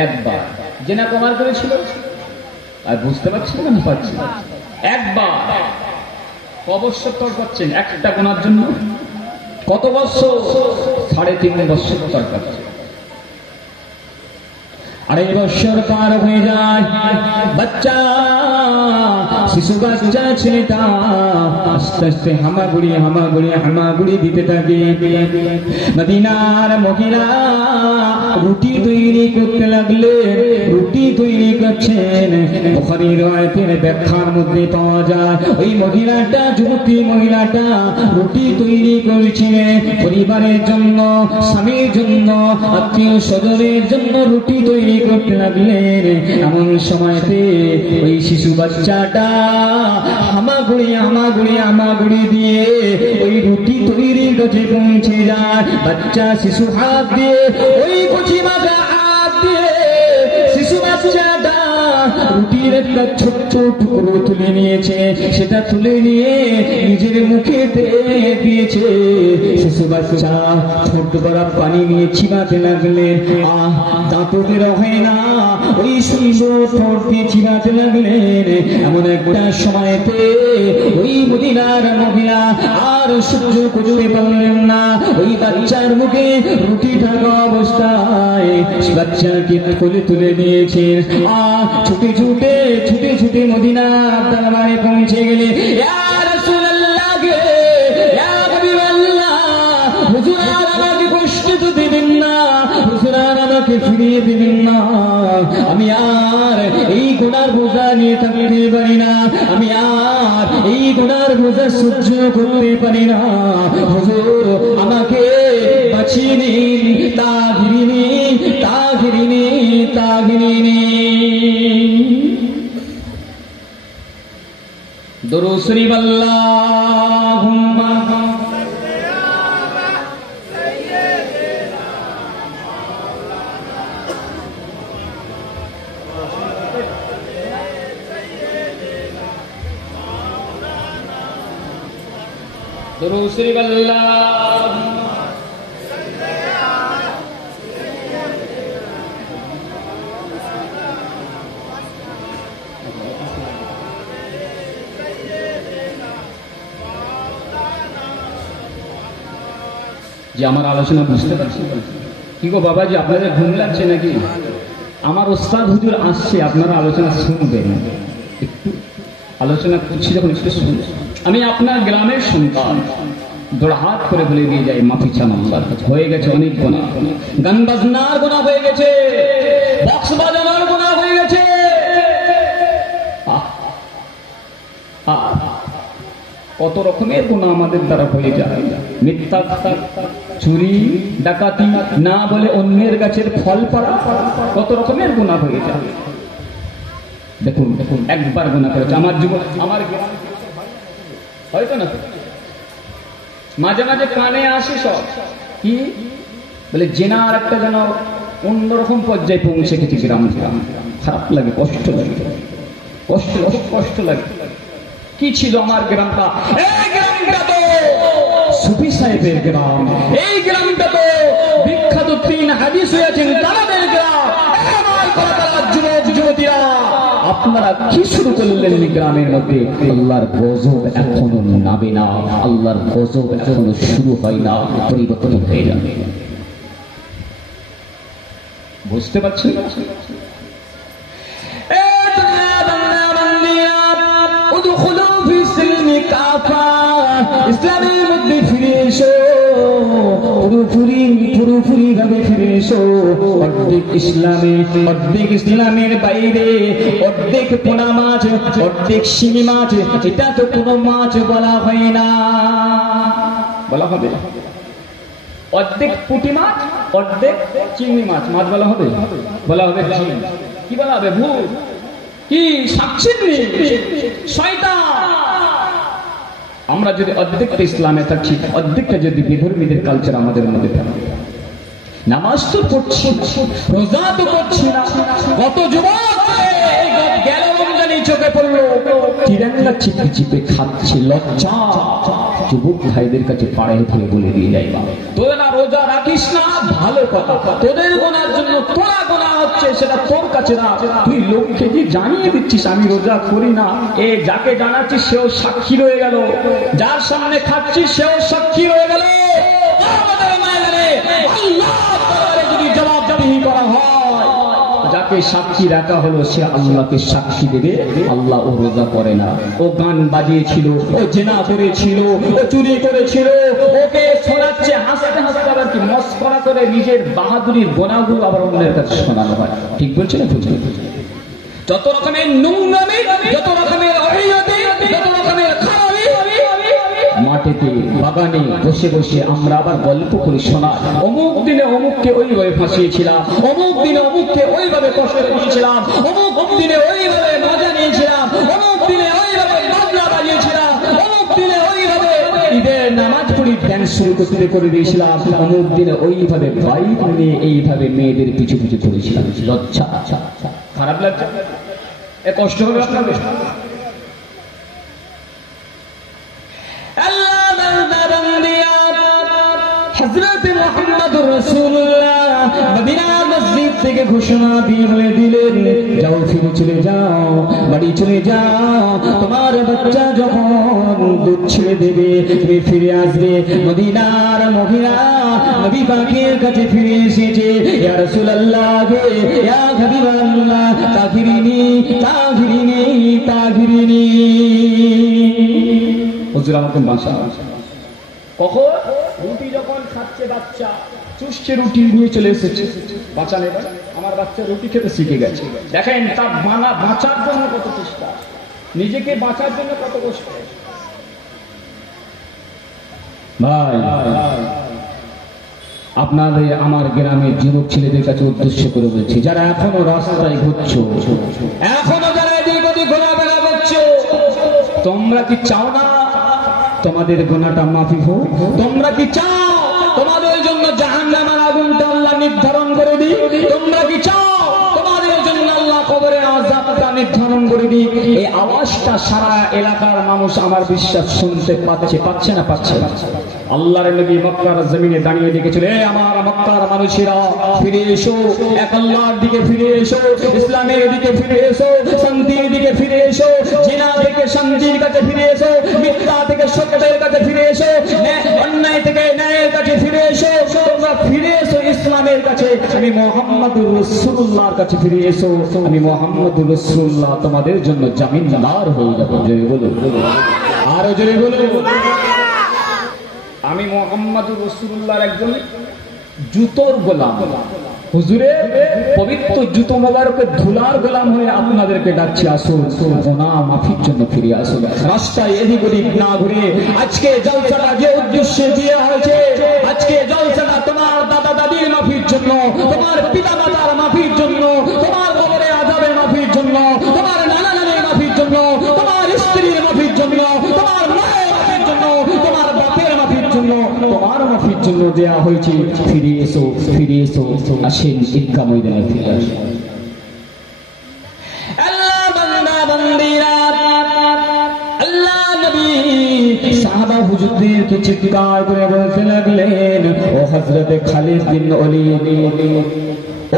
একবার জেনা কবার করেছিল। আর বুঝতে পারছেন না? পাচ্ছি একবার। ক বছর তর পাচ্ছেন একটা গোনার জন্য? কত বছর? 3.5 বছর তর পাচ্ছেন। 2.5 বছর পার হয়ে যায়, বাচ্চা, শিশু বাচ্চা ছেলেটা আস্তে আস্তে হামাগুড়ি দিতে থাকে। মদিনার মহিলা রুটি তৈরি করতে লাগলে, রুটি তৈরি করছেন। বুখারী riwayতের ব্যাখ্যার মধ্যে পাওয়া যায়, ওই মহিলাটা, যুবতী মহিলাটা রুটি তৈরি করেছিলেন পরিবারের জন্য, স্বামীর জন্য, আত্মীয় স্বজনের জন্য রুটি তৈরি করতে লাগলেন। এমন সময়তে ওই শিশু বাচ্চাটা হামাগুড়ি দিয়ে ওই রুটি তৈরির কাছে পৌঁছে যায়। বাচ্চা শিশু হাত দিয়ে, ওই কচি মাথা হাত দিয়ে শিশু বাচ্চাটা রুটির একটা ছোট্ট টুকরো তুলে নিয়েছে, সেটা তুলে নিয়ে নিজের মুখে দিয়েছে। শিশু বাচ্চা ছোট্ট করা পানি নিয়ে চিবাতে লাগলেন। দাঁতও বের হয় না, ওই সুন্দর ঠোঁট দিয়ে চিবাতে লাগলেন। এমন একটা সময়তে ওই মদিনার মহিলা আর সহ্য করতে পারলেন না, ওই বাচ্চার মুখে রুটি থাকা অবস্থায় বাচ্চাকে কোলে তুলে দিয়েছে। ছুটে ছুটে মদিনার দরবারে পৌঁছে গেলে, ইয়া রাসূলুল্লাহ গে, ইয়া হাবিবাল্লাহ, হুজুর আমাকে কষ্ট তো দিবেন না, হুজুর আমাকে থাকতে পারি না, আমি আর এই গুনার বোঝা সহ্য করতে পারি না, হুজুর আমাকে বাঁচিয়ে নিন, তাগিরিনি তাগিরিনি তাগিরিনি। দুরূদ শরীফ আল্লাহুম্মা দুরূদ শরীফ আল্লাহুম্মা যে আমার আলোচনা বুঝতে পারছি কি গো বাবাজি, আপনাদের ঘুম লাগছে নাকি? আমার ওস্তাদ হুজুর আসছে, আপনারা আলোচনা শুনবেন, একটু আলোচনা করছি যখন একটু শুনুন। আমি আপনার গ্রামের সন্তান, দোড়হাত করে বলে দিয়ে যাই মাফি চান আল্লাহর কাছে। হয়ে গেছে অনেক গুনাহ, গান বাজনার গুনাহ হয়ে গেছে, বক্স বাজানোর গুনাহ হয়ে গেছে, কত রকমের গুনাহ আমাদের দ্বারা হয়ে যায়। মিথ্যা, চুরি, ডাকাতি, না বলে অন্যের গাছের ফল পাড়া, কত রকমের গুনাহ হয়ে যায়। দেখুন দেখুন, একবার গুনাহ করেছে আমার জীবন, আমার হয়তো না, মাঝে মাঝে কানে আসে সব কি বলে জেনার একটা যেন অন্যরকম পর্যায়ে পৌঁছে গেছে গ্রাম। খারাপ লাগে, কষ্ট লাগে, কষ্ট লাগে। কি ছিল আমার গ্রামটা? এই গ্রামটা তো সুফি সাহেবের গ্রাম, এই গ্রামটা তো বিখ্যাত 3 হাদিস হয়েছেন তাদের গ্রাম। আমার কলকাতার যুবক যুবতীরা, আপনারা কি শুরু করলেন গ্রামের মধ্যে? আল্লাহর গজব এখনো নামে না, আল্লাহর গজব এখনো শুরু হয় না, পরিবর্তন হয়ে যাবে। বুঝতে পারছেন? ইসলামের মধ্যে ফিরে এসো, পুরোপুরি ভাবে ফিরে এসো। অর্ধেক ইসলামের বাইরে অর্ধেক পোনা মাছ, অর্ধেক শিঙি মাছ, এটা তো কোনো মাছ বলা হয় না, বলা হবে অর্ধেক পুঁটি মাছ, অর্ধেক চিংড়ি মাছ, মাছ বলা হবে, বলা হবে কি বলা হবে? ভূত, কি সাক্ষী, শয়তান। আমরা যদি অর্ধেকটা ইসলামে থাকছি, অর্ধেকটা যদি বিধর্মীদের কালচার আমাদের মধ্যে থাকে, নামাজ তো পড়ছি, রোজা তো করছি না, কত যুবক গেল রমজানে চোখে পড়লো তিরঙ্গা চিপে চিপে খাচ্ছে, লজ্জা। যুবক ভাইদের কাছে পাড়ে ধরে বলে দিয়ে যাই, তোরা রোজা রাখিস না, ভালো কথা, তোদের গোনার জন্য তোরা গোনা হচ্ছে, সেটা তোর কাছে না। তুই লোককে যে জানিয়ে দিচ্ছিস আমি রোজা করি না, এ যাকে জানাচ্ছিস সেও সাক্ষী রয়ে গেল, যার সামনে খাচ্ছিস সেও সাক্ষী রয়ে গেল। যদি জবাবদিহি করা হয়, যাকে সাক্ষী রাখা হলো সে আল্লাহকে সাক্ষী দেবে। আল্লাহ ও রোজা করে না, ও গান বাজিয়েছিল, ও জেনা করেছিল, ও চুরি করেছিল, ওকে শোনাচ্ছে হাসতে হাসতে, আবার কি মস্করা করে নিজের বাহাদুরির গোনাগুলো আবার অন্যের কাছে শোনানো হয়। ঠিক বলছে না? যত রকমের নোংরামি, যত রকমের অহিয়তি, যত রকমের খারাপি, মাঠেতে বাগানে বসে বসে আমরা আবার গল্প করে শোনাই। অমুক দিনে অমুককে ওইভাবে ফাঁসিয়েছিলাম, অমুক দিনে অমুককে ওইভাবে কষ্ট দিয়েছিলাম, অমুক দিনে ওইভাবে মজা নিয়েছিলাম, অমুক দিনে ওইভাবে বাজনা বাজিয়েছিলাম, অমুক দিনে ওইভাবে ঈদের নামাজ পড়ি ড্যান্স শুরু করতে করে দিয়েছিলাম, অমুক দিনে ওইভাবে বাইক নিয়ে এইভাবে মেয়েদের পিছু পিছু করেছিলাম। লজ্জা, খারাপ লাগছে, এ কষ্ট হবে আপনাদের? হযরত মুহাম্মদুর রাসূলুল্লাহ মদিনা মসজিদ থেকে ঘোষণা দিয়ে বলে দিলেন, যাও ফিরে চলে যাও, বাড়ি চলে যাও, তোমার বাচ্চা যখন দুধ ছেড়ে দেবে তুমি ফিরে আসবে। মদিনার মহিলা নবী পাকের কাছে ফিরে এসেছে, ইয়া রাসূলুল্লাহ, ইয়া হাবিবাল্লাহ, তাগিরিনি তাগিরিনি তাগিরিনি। হুজুর আমাকে বাঁচাও। কখন? রুটি যখন খাচ্ছে বাচ্চা, চুষছে রুটি নিয়ে চলে এসেছে, বাঁচা নেবে, আমার বাচ্চা রুটি খেতে শিখে গেছে। দেখেন তার বাঁচার জন্য কত চেষ্টা, নিজেকে বাঁচার জন্য কত কষ্ট। ভাই আপনাদের আমার গ্রামের যুবক ছেলেদের কাছে উদ্দেশ্য করে বলছি, যারা এখনো রাস্তায় ঘুরছো, এখনো যারা এদিক ওদিক ঘোরাফেরা করছো, তোমরা কি চাও না তোমাদের গুনাহটা মাফি হোক? তোমরা কি চাও তোমাদের জন্য জাহান্নামের আগুনটা আল্লাহ নির্ধারণ করে দিই? তোমরা কি চাও তোমাদের জন্য আল্লাহ কবরের আযাবটা নির্ধারণ করে দিই? এই আওয়াজটা সারা এলাকার মানুষ আমার বিশ্বাস শুনতে পাচ্ছে না পাচ্ছে? আল্লাহর নবী মক্কার জমিনে দাঁড়িয়ে ডেকেছিল, এ আমার মক্কার মানুষেরা ফিরে এসো, এক আল্লাহর দিকে ফিরে এসো, ইসলামের দিকে ফিরে এসো, শান্তির দিকে ফিরে এসো, জিনা থেকে শান্তির কাছে ফিরে এসো, মিথ্যা থেকে সত্যের কাছে ফিরে এসো, অন্যায় থেকে ন্যায়ের কাছে ফিরে এসো, তোমরা ফিরে এসো ইসলামের কাছে। আমি মুহাম্মদুর রাসূলুল্লাহর কাছে ফিরে এসো, আমি মুহাম্মদুর রাসূলুল্লাহ তোমাদের জন্য জামিনদার হয়ে যাব। জোরে বলো, আরো জোরে বলো। আমি মুহাম্মদুর রাসূলুল্লাহর একজন জুতোর গোলাম, হুজুরের পবিত্র জুতো মোবারকের ধুলার গোলাম হয়ে আপনাদেরকে ডাকছি, আসুন গুনাহ মাফির জন্য ফিরে আসুন। রাস্তায় এদিক ওদিক না ঘুরে আজকে জলসাটা যে উদ্দেশ্যে দিয়ে হয়েছে, আজকে জলসাটা তোমার দাদা দাদির মাফির জন্য, তোমার পিতা মাতার মাফির জন্য, তোমার কবরে আযাবের মাফির জন্য, তোমার নানা নানির মাফির জন্য, তোমার স্ত্রীর মাফির জন্য, তোমার মায়ের মাফির জন্য, তোমার বাপের মাফির জন্য, তোমার মাফির জন্য দেয়া হয়েছে। ফিরে এসো, ফিরে এসো, আসেন ঈদগাহ ময়দানে ফিরে আসেন। আল্লাহ বান্দা বান্দিরা, আল্লাহ নবী সাহাবা হুজুরদেরকে চিৎকার করে বলতে লাগলেন, ও হযরত খালিদ বিন ওলীদ,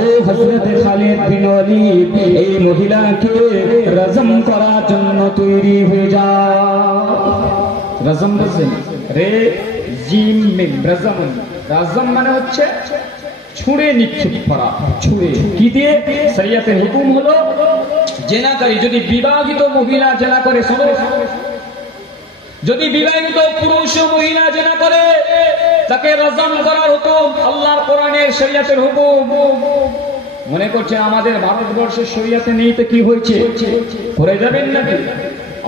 ও হযরত খালিদ বিন ওলীদ, এই মহিলাকে রজম করার জন্য তৈরি হয়ে যাও। রজম বলছেন রে জিম মিম রজম, রজম মানে হচ্ছে ছুঁড়ে নিক্ষেপ করা, ছুঁড়ে কি দিয়ে? শরীয়তের হুকুম হলো জেনাকারী যদি বিবাহিত মহিলা জেনা করে, যদি বিবাহিত পুরুষ মহিলা জেনা করে তাকে রজম করার হুকুম আল্লাহর কোরআনের শরীয়তের হুকুম। মনে করছেন আমাদের ভারতবর্ষের শরীয়তে নেই তো কি হয়েছে, করে যাবেন নাকি?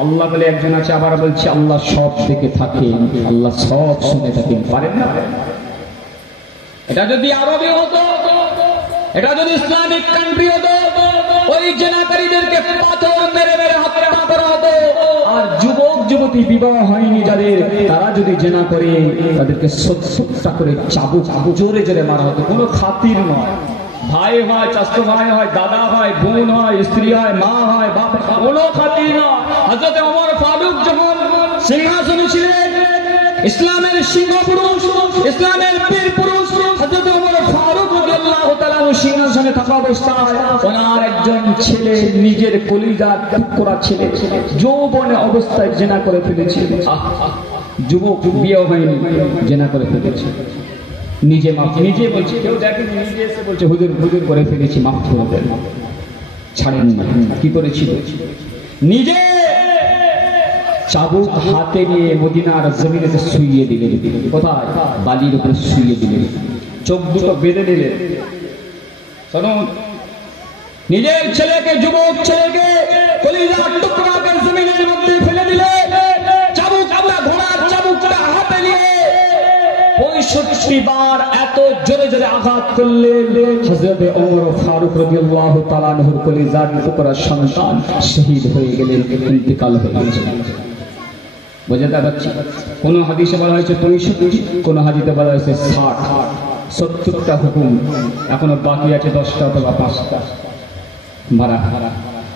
আল্লাহ বলে একজন আছে, আবার বলছে আল্লাহ সব দেখে থাকেন, আল্লাহ সব শুনে থাকেন, পারেন না? এটা যদি আরবে হতো, এটা যদি ইসলামিক কান্ট্রি হতো, ওই জেনাকারীদেরকে পাথর মেরে মেরে হত্যা করা হতো। আর যুবক যুবতী বিবাহ হয়নি যাদের, তারা যদি জেনা করে তাদেরকে সত্যা করে চাবুক জোরে জোরে মারা হতো, কোনো খাতির নয়। ভাই হয়, চাচতো ভাই হয়, দাদা হয়, বোন হয়, স্ত্রী হয়, মা হয়, বাপ, কোনো খাতির নয়। হযরত ওমর ফারুক যখন সিংহাসনে ছিলেন, ইসলামের সিংহ পুরুষ, ইসলামের বীর পুরুষ হযরত ওমর ফারুক রাদিয়াল্লাহু তাআলা সিংহাসনে থাকা অবস্থায় ওনার একজন ছেলে, নিজের কলিজার টুকরা ছেলে, যৌবনে অবস্থায় জেনা করে ফেলেছে। যুবক, বিয়ে হয়নি, জেনা করে ফেলেছে। নিজে মাফ, নিজে বলছে, কেউ দেখেনি, নিজে এসে বলছে হুজুর হুজুর করে ফেলেছি, মাফ করে দেন, ছাড়েন না। কি করেছিল? নিজে চাবুক হাতে নিয়ে মদিনার জমিনেতে শুইয়ে দিলেন। কোথায়? বালির উপরে শুইয়ে দিলেন, চোখ দুটো বেঁধে দিলেন। শুনুন, নিজের ছেলেকে, যুবক ছেলেকে কলিজার টুকরাকে জমিনের মধ্যে ফেলে দিলে, চাবুক, আমরা ঘোড়ার চাবুকটা হাতে নিয়ে 65 বার এত জোরে জোরে আঘাত করলেন, হযরত ওমর ফারুক রাদিয়াল্লাহু তাআলা আনহুর কলিজার টুকরা সন্তান শহীদ হয়ে গেলেন, ইন্তেকাল হয়ে গেলেন। বোঝাতে পারছি? কোন হাদিসে বলা হয়েছে 65, কোন হাদিসে বলা হয়েছে 60, 70টা হুকুম, এখনো বাকি আছে 10টা অথবা 5টা। মারা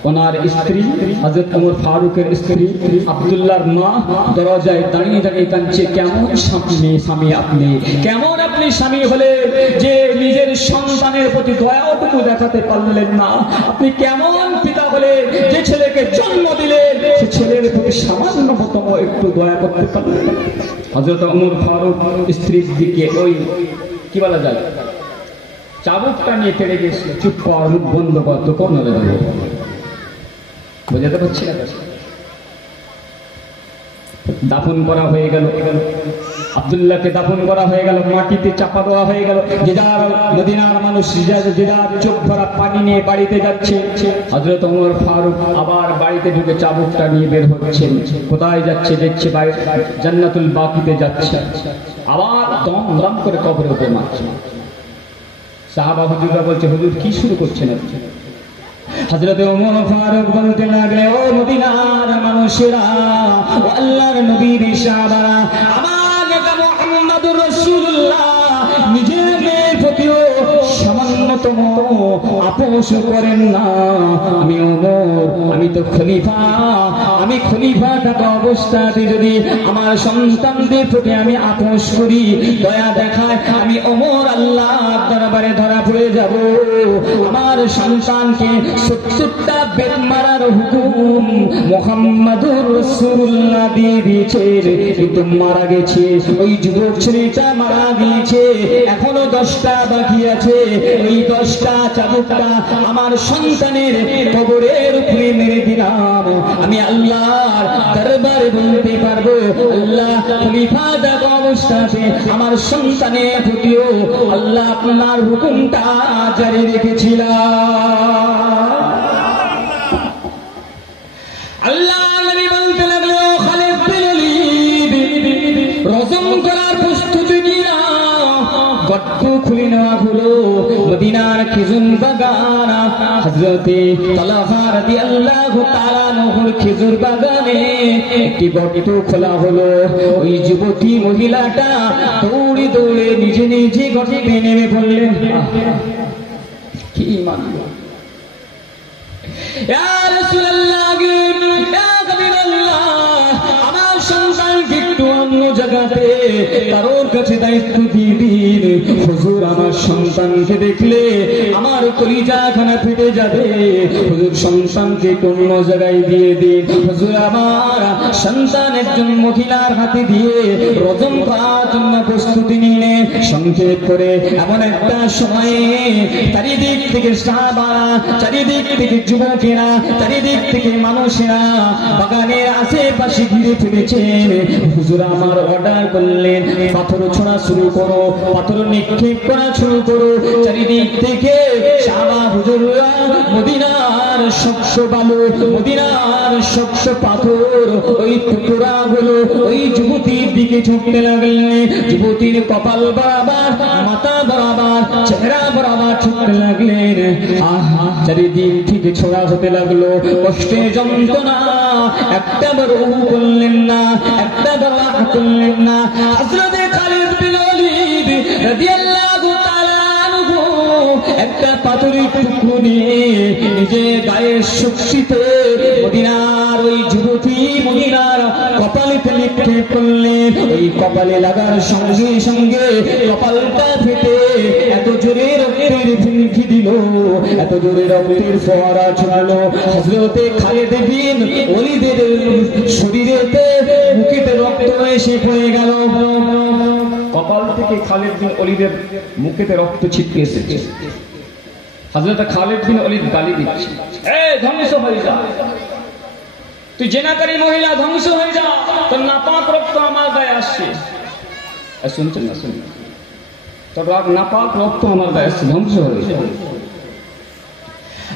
ওনার স্ত্রী হযরত ওমর ফারুকের স্ত্রী আব্দুল্লাহর মা দরজায় দাঁড়িয়ে দাঁড়িয়ে কাঁদছে, কেমন স্বামী আপনি, কেমন আপনি স্বামী হলে যে নিজের সন্তানের প্রতি দয়াটুকু দেখাতে পারলেন না? আপনি কেমন পিতা হলে যে ছেলেকে জন্ম দিলেন সে ছেলের প্রতি সামান্যতম একটু দয়া করতে পারলেন না? হযরত ওমর ফারুক স্ত্রীর দিকে ওই কি বলা যায় চাবুকটা নিয়ে তেড়ে গেছিল, চুপ কর, মুখ বন্ধ কর, তো কোন হলে দেবো? বোঝাতে পারছি না? দাফন করা হয়ে গেল। আব্দুল্লাহকে দাফন করা হয়ে গেল, মাটিতে চাপা দেওয়া হয়ে গেল। যেদার মদিনার মানুষ যেদার চোখ ভরা পানি নিয়ে বাড়িতে যাচ্ছে। হযরত ওমর ফারুক আবার বাড়িতে ঢুকে চাবুকটা নিয়ে বের হচ্ছেন। কোথায় যাচ্ছে? দেখছে বাইরে জান্নাতুল বাকিতে যাচ্ছে। আবার দম দম করে কবরে উঠে মারছে। সাহাবা হুজুররা বলছে, হুজুর কি শুরু করছেন আপনি? হযরত ওমর ফারুক বলতে লাগলেন, ও মদিনার মানুষেরা, ও আল্লাহর নবীর সাহাবারা, আমার নেতা মুহাম্মদুর রাসূলুল্লাহ নিজের মেয়ের প্রতিও সামান্যতম আপোষ করেন না। আমি ওমর, আমি তো খলিফা, আমি খলিফা থাকা অবস্থাতে যদি আমার সন্তানদের প্রতি আমি আপোষ করি, দয়া দেখায়, আমি ওমর আল্লাহর দরবারে ধরা পড়ে যাব। আমার সন্তানকে 70টা বেত মারার হুকুম মুহাম্মদুর রাসূলুল্লাহ দিয়ে দিয়েছে, কিন্তু মারা গেছে। ওই যুবক ছেলেটা মারা গিয়েছে, এখনো 10টা বাকি আছে। ওই 10টা চাবুকটা আমার সন্তানের কবরের উপরে মেরে দিলাম। আমি আল্লাহর দরবারে বলতে পারবো, আল্লাহ খলিফা থাকা অবস্থাতে আমার সন্তানের প্রতিও আল্লাহ আপনার হুকুমটা জারি রেখেছিলাম। আল্লাহ নবী বলতে লাগলো, খালিদ বিন ওলীদ রজম করার প্রস্তুতি নিয়ে গর্ত খুলে নেওয়া হলো। মদিনার খেজুর বাগান, হযরতে তালহা রাদিয়াল্লাহু তাআলা নহর খেজুর বাগানে একটি গর্ত খোলা হলো। ওই যুবতী মহিলাটা দৌড়ে দৌড়ে নিজে নিজে গর্তে নেমে পড়লেন। কি মানল, ইয়া রাসূলুল্লাহ, ইয়া হাবিবাল্লাহ, আমার সন্তানকে একটু অন্য জায়গাতে কারোর কাছে দায়িত্ব দিয়ে দিন। হুজুর, আমার সন্তানকে দেখলে আমার কলিজাখানা ফেটে যাবে। হুজুর, সন্তানকে অন্য জায়গায় দিয়ে দিন। হুজুর, আমার সন্তান একজন মহিলার হাতে দিয়ে রজম করার জন্য প্রস্তুতি নিলেন। সংক্ষেপ করে এমন একটা সময়ে চারিদিক থেকে সাহাবারা, চারিদিক থেকে যুবকেরা, চারিদিক থেকে মানুষেরা বাগানের আশেপাশে ঘিরে ফেলেছেন। হুজুর আমার অর্ডার করলেন, পাথর ছোড়া শুরু করো, পাথর নিক্ষেপ করা শুরু করো। চারিদিক থেকে সাহাবা হুজুররা মদিনার স্বচ্ছ বালু, মদিনার স্বচ্ছ পাথর, ওই টুকরা গুলো ওই যুবতীর দিকে ছুটতে লাগলেন। যুবতীর কপাল বরাবর, মাথা বরাবর, চেহারা বরাবর ছুটতে লাগলেন। আহা, চারিদিক থেকে ছোড়া হতে লাগলো। কষ্টের যন্ত্রণা একটা বড় করলেন না, একটা বড় করলেন না। হযরত খালিদ বিন ওলীদ রাদিয়াল্লাহু তাআলা আনহু একটা পাথরের টুকরো নিয়ে নিজে গায়ের শক্তিতে মদিনার ওই যুবতী মহিলার কপালে নিক্ষেপ করলেন। ওই কপালে লাগার সঙ্গে সঙ্গে কপালটা ফেটে এত জোরে রক্তের ফিনকি দিল, এত জোরে রক্তের ফোয়ারা ছড়ালো। হযরতে খালিদ বিন ওলীদের শরীরেতে মুখেতে রক্ত এসে পড়ে গেল। কপাল থেকে খালিদ বিন ওলীদের মুখেতে রক্ত ছিটকে এসেছে। হযরত খালিদ বিন ওলীদ গালি দিচ্ছে, এই ধ্বংস হয়ে যা, তুই জেনাকারী মহিলা, ধ্বংস হয়ে যা, তোর নাপাক রক্ত আমার গায়ে আসছে। শুনছেন না? শুনুন, তোর নাপাক রক্ত আমার গায়ে আসছে, ধ্বংস হয়ে যা।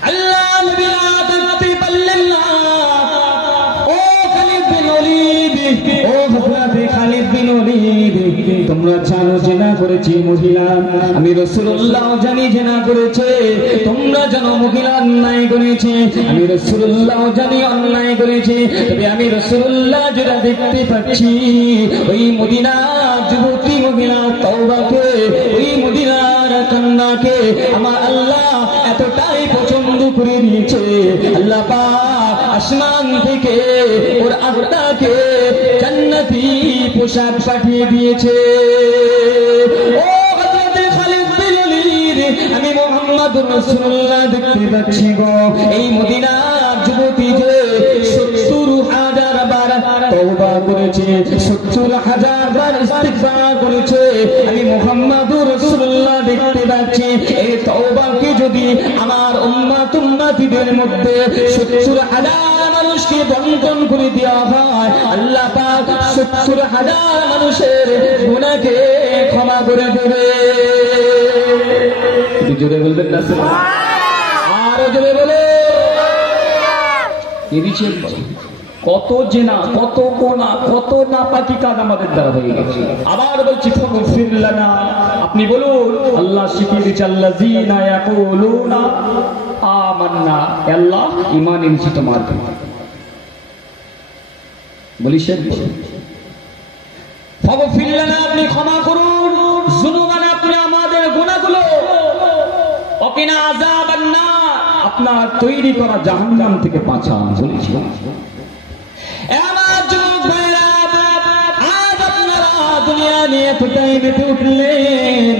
আল্লাহ নবী রাতে রাতে বললেন না, ও খালিদ বিন ওলীদ, ও হযরত খালিদ বিন ওলীদ, তোমরা জানো জেনা করেছি মহিলা, আমি রাসূলুল্লাহ জানি জেনা করেছে। তোমরা জানো মহিলা অন্যায় করেছে, আমি রাসূলুল্লাহ জানি অন্যায় করেছে। তবে আমি রাসূলুল্লাহ যেটা দেখতে পাচ্ছি, ওই মদিনার যুবতী মহিলা তওবাকে, ওই মদিনার কান্নাকে আমার আল্লাহ এতটাই পছন্দ করে নিয়েছে, আল্লাহ পাক আসমান থেকে ওর আত্মাকে জান্নাতি পোশাক পাঠিয়ে দিয়েছে। ও হযরত খালিদ বিন ওলীদ, আমি মুহাম্মদুর রাসূলুল্লাহ দেখতে পাচ্ছি গো, এই মদিনার যুবতী যে 70,000 বার তওবা করেছে, 70,000 বার ইস্তিগফার করেছে, আমি মুহাম্মদুর রাসূলুল্লাহ দেখতে পাচ্ছি। এই তওবাকে যদি আমার উম্মাত জান্নাতীদের মধ্যে 70,000 মানুষকে বন্টন করে দেওয়া হয়। আল্লাহ পাক 70,000 মানুষের গুনাহকে ক্ষমা করে দেবে। জোরে বলবেন না আর জোরে বলে কত জেনা, কত গোনা, কত নাপাকি কাজ আমাদের দ্বারা হয়ে গেছে। আবার বলছি ফাগফির লানা, আপনি বলুন আল্লাহ শিখিয়ে দিচ্ছে আল্লাযীনা ইয়াকুলুনা আমান্না, আল্লাহ ঈমান এনেছি তোমার প্রতি। বলিছেন ফাগফির লানা, আপনি ক্ষমা করুন যুনুবানা, আপনি আমাদের গুনাহগুলো, ওকিনা আযাবান নার, আপনার তৈরি করা জাহান্নাম থেকে বাঁচান। বলেছি আমার যুবক ভাইরা, আজ আপনারা দুনিয়া নিয়ে এতটাই মেতে উঠলেন,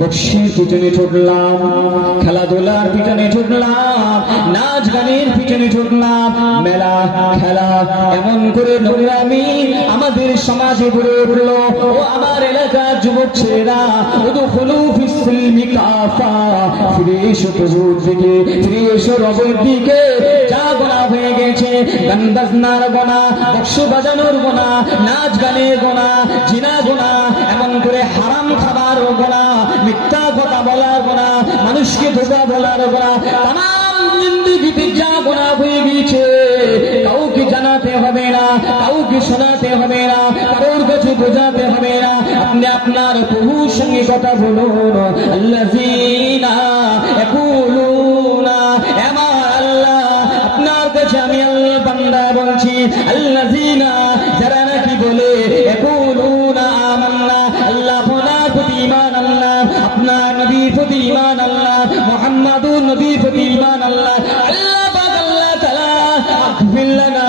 বক্সির পিছনে ছুটলাম, খেলাধুলার পিছনে ছুটলাম, নাচ গানের পিছনে ছুটলাম, মেলা খেলা এমন করে নোংরামি আমাদের সমাজে গড়ে উঠলো। ও আমার এলাকার যুবক ছেলেরা, উদখুলু ফিস সিলমি কাফা, ফিরে এসো প্রভুর দিকে, ফিরে এসো রবের দিকে। যা গোনাহ হয়ে গেছে, গান বাজনার গোনাহ, বক্স বাজানোর গোনাহ, নাচ গানের গোনাহ, জিনা গোনাহ, এমন করে হারাম খাবার গোনাহ, মিথ্যা কথা বলার গোনাহ, মানুষকে ধোঁকা বলার গোনাহ, তামাম জিন্দেগিতে যা গোনাহ হয়ে গিয়েছে, কাউকে জানাতে হবে না, কাউকে শোনাতে হবে না, কারোর কাছে বোঝাতে হবে না। আপনি আপনার প্রভুর সঙ্গে কথা বলুন, আল্লাযীনা ইয়াকুলুনা, আমার আল্লাহ আপনার কাছে আমি আল্লাহ বান্দা বলছি, আল্লাযীনা, যারা নাকি বলে ইয়াকুলুনা আমান্না, আল্লাহ আপনার প্রতি ঈমান আল্লাহ, আপনার নবীর প্রতি ঈমান আল্লাহ, মুহাম্মাদুর নবীর প্রতি ঈমান আল্লাহ। আল্লাহ পাক আল্লাহ তাআলা আগফির লানা,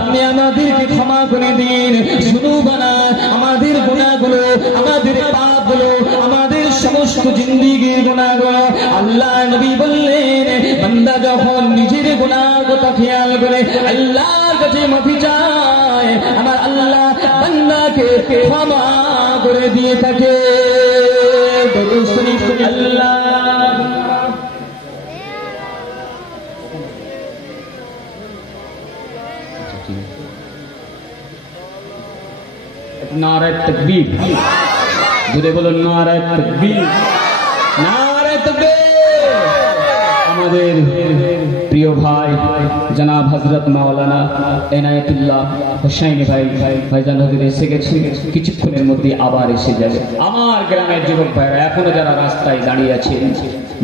আপনি আমাদেরকে ক্ষমা করে দিন যুনুবানা, আমাদের গুনাহগুলো, আমাদের পাপগুলো, আমাদের সমস্ত জিন্দেগির গুনাহগুলো। আল্লাহ নবী বললেন, বান্দা যখন নিজের গুনাহর কথা খেয়াল করে আল্লাহর কাছে মাফি চায়, আমার আল্লাহ বান্দাকে ক্ষমা করে দিয়ে থাকে। দরুদ শরীফ আল্লাহ নারায়ে তাকবীর, জোরে বলুন নারায়ে তাকবীর, নারায়ে তাকবীর। আমাদের প্রিয় ভাই জনাব হযরত মাওলানা এনায়েতুল্লাহ হোসাইনি ভাইজান হুজুর এসে গেছে, কিছুক্ষণের মধ্যে আবার এসে যাবে। আমার গ্রামের যুবক ভাইরা এখনো যারা রাস্তায় দাঁড়িয়ে আছে,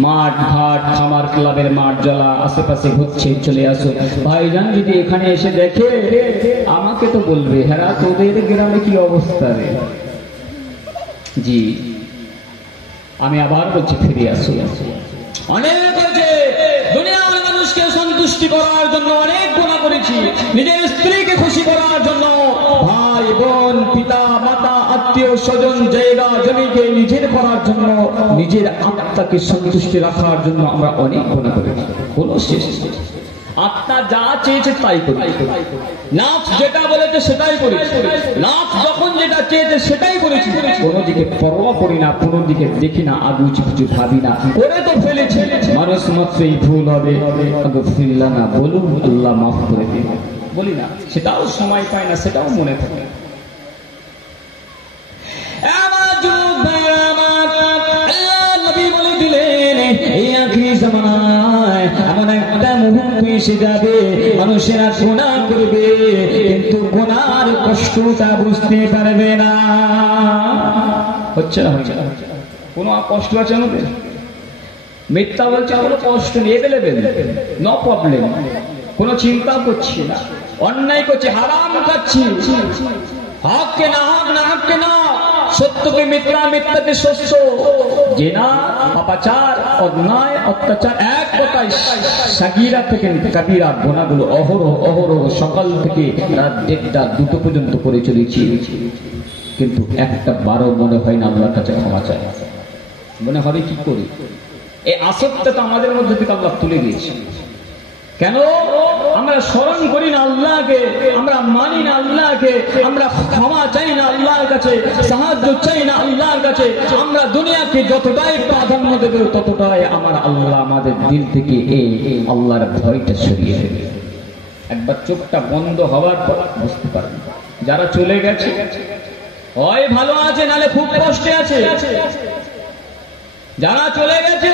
মাঠ ঘাট খামার ক্লাবের মাঠ জ্বালা আশেপাশে ঘুরছে, চলে আসো। ভাইজান যদি এখানে এসে দেখে আমাকে তো বলবে, হ্যাঁ তোদের গ্রামে কি অবস্থা রে। জি আমি আবার বলছি ফিরে আসো। অনেক হয়েছে, দুনিয়ার মানুষকে সন্তুষ্টি করার জন্য অনেক গুনাহ করেছি, নিজের স্ত্রীকে খুশি করার জন্য, ভাই বোন পিতা মাতা আত্মীয় স্বজন জায়গা জমিকে নিজের করার জন্য, নিজের আত্মাকে সন্তুষ্টি রাখার জন্য আমরা অনেক গুনাহ করেছি। কোনো শেষ নেই। আত্মা যা চেয়েছে তাই করি, নাফস যেটা বলেছে সেটাই করি, নাফস যখন যেটা চেয়েছে সেটাই করেছি, কোনো দিকে পরোয়া করি না, কোনো দিকে দেখি না, আগুন কিছু ভাবি না, করে তো ফেলেছি। মানুষ মাত্রই ভুল হবে, আগফির লানা বলুন আল্লাহ মাফ করে দিন, বলি না, সেটাও সময় পায় না, সেটাও মনে থাকে। আমার যুবক ভাইরা, আমার আল্লাহ নবী বলে দিলেন, এই আখিরি জামানায় এমন একটা মুহূর্ত এসে যাবে, মানুষেরা গুনাহ করবে কিন্তু গুনাহর কষ্টটা বুঝতে পারবে না। হচ্ছে না, কোনো কষ্ট আছে আমাদের? মিথ্যা বলছে, কোনো কষ্ট নেই, এভেলেবেল, নো প্রবলেম, কোনো চিন্তা করছি না, অন্যায় করছি, হারাম খাচ্ছি, হককে না হক, না হককে না, সত্যকে মিথ্যা, মিথ্যাকে সত্য, জিনা পাপাচার অন্যায় অত্যাচার, এক কথায় সাগীরা থেকে কাবীরা গুনাহগুলো অহরহ সকাল থেকে রাত 1টা 2টো পর্যন্ত করে চলেছি, কিন্তু একটা বারও মনে হয় না আল্লাহর কাছে ক্ষমা চাই। মনে হবে কি করে? এই আসক্তটা আমাদের মধ্যে থেকে আল্লাহ তুলে দিয়েছে। কেন আমরা স্মরণ করি না আল্লাহকে, আমরা মানি না আল্লাহকে, আমরা ক্ষমা চাই না আল্লাহর কাছে, সাহায্য চাই না আল্লাহর কাছে। আমরা দুনিয়াকে যতটাই প্রাধান্য দেব ততটাই আমার আল্লাহ আমাদের দিল থেকে এই আল্লাহর ভয়টা সরিয়ে দেবে। একবার চোখটা বন্ধ হওয়ার পর বুঝতে পারবেন যারা চলে গেছে হয় ভালো আছে নালে খুব কষ্টে আছে। যারা চলে গেছে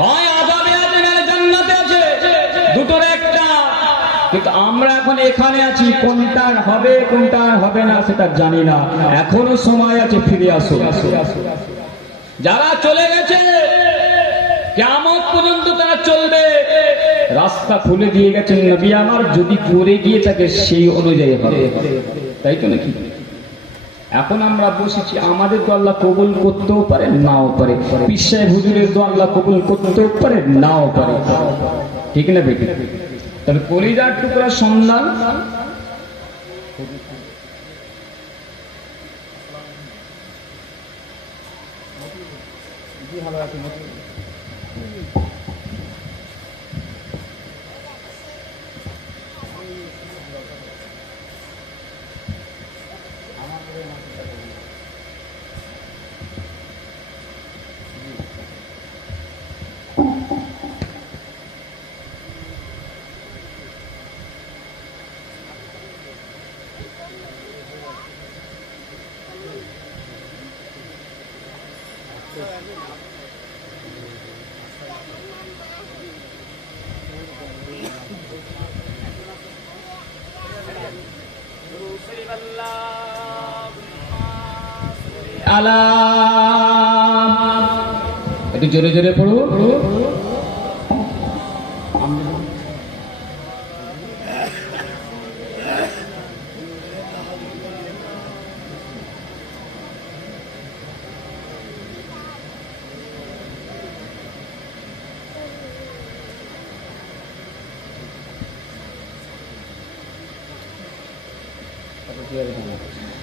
হয় আযাবে আছে নালে জান্নাতে আছে, দুটোর একটা। কিন্তু আমরা এখন এখানে আছি, কোনটা হবে কোনটা হবে না সেটা জানি না। এখনো সময় আছে, ফিরে আসো। যারা চলে গেছে কিয়ামত পর্যন্ত তারা চলবে, রাস্তা খুলে দিয়ে গেছেন নবী আমার, যদি করে গিয়ে থাকে সেই অনুযায়ী হবে, তাই তো নাকি? এখন আমরা বসেছি, আমাদের তো আল্লাহ কবুল করতেও পারে নাও পারে, পীর সাহেব হুজুরের তো আল্লাহ কবুল করতেও পারে নাও পারে, ঠিক না বেটি? তবে কলিজার টুকরা সন্ধান ভালো আছে। একটু জোরে জোরে পড়ো।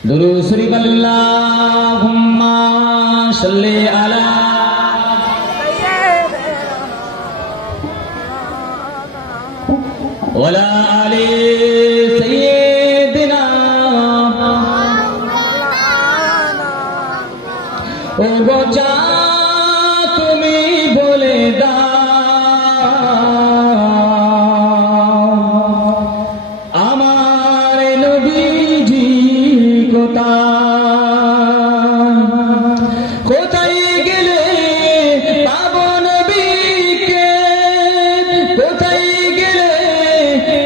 दुरूद शरीफ अल्लाहुम्मा सल्ली अला वला आले सय्यिदिना। ओ गोचा তুমি বলে দাও আমার নবীজি কোথায় গেলে পাবো নবীকে, কোথায় গেলে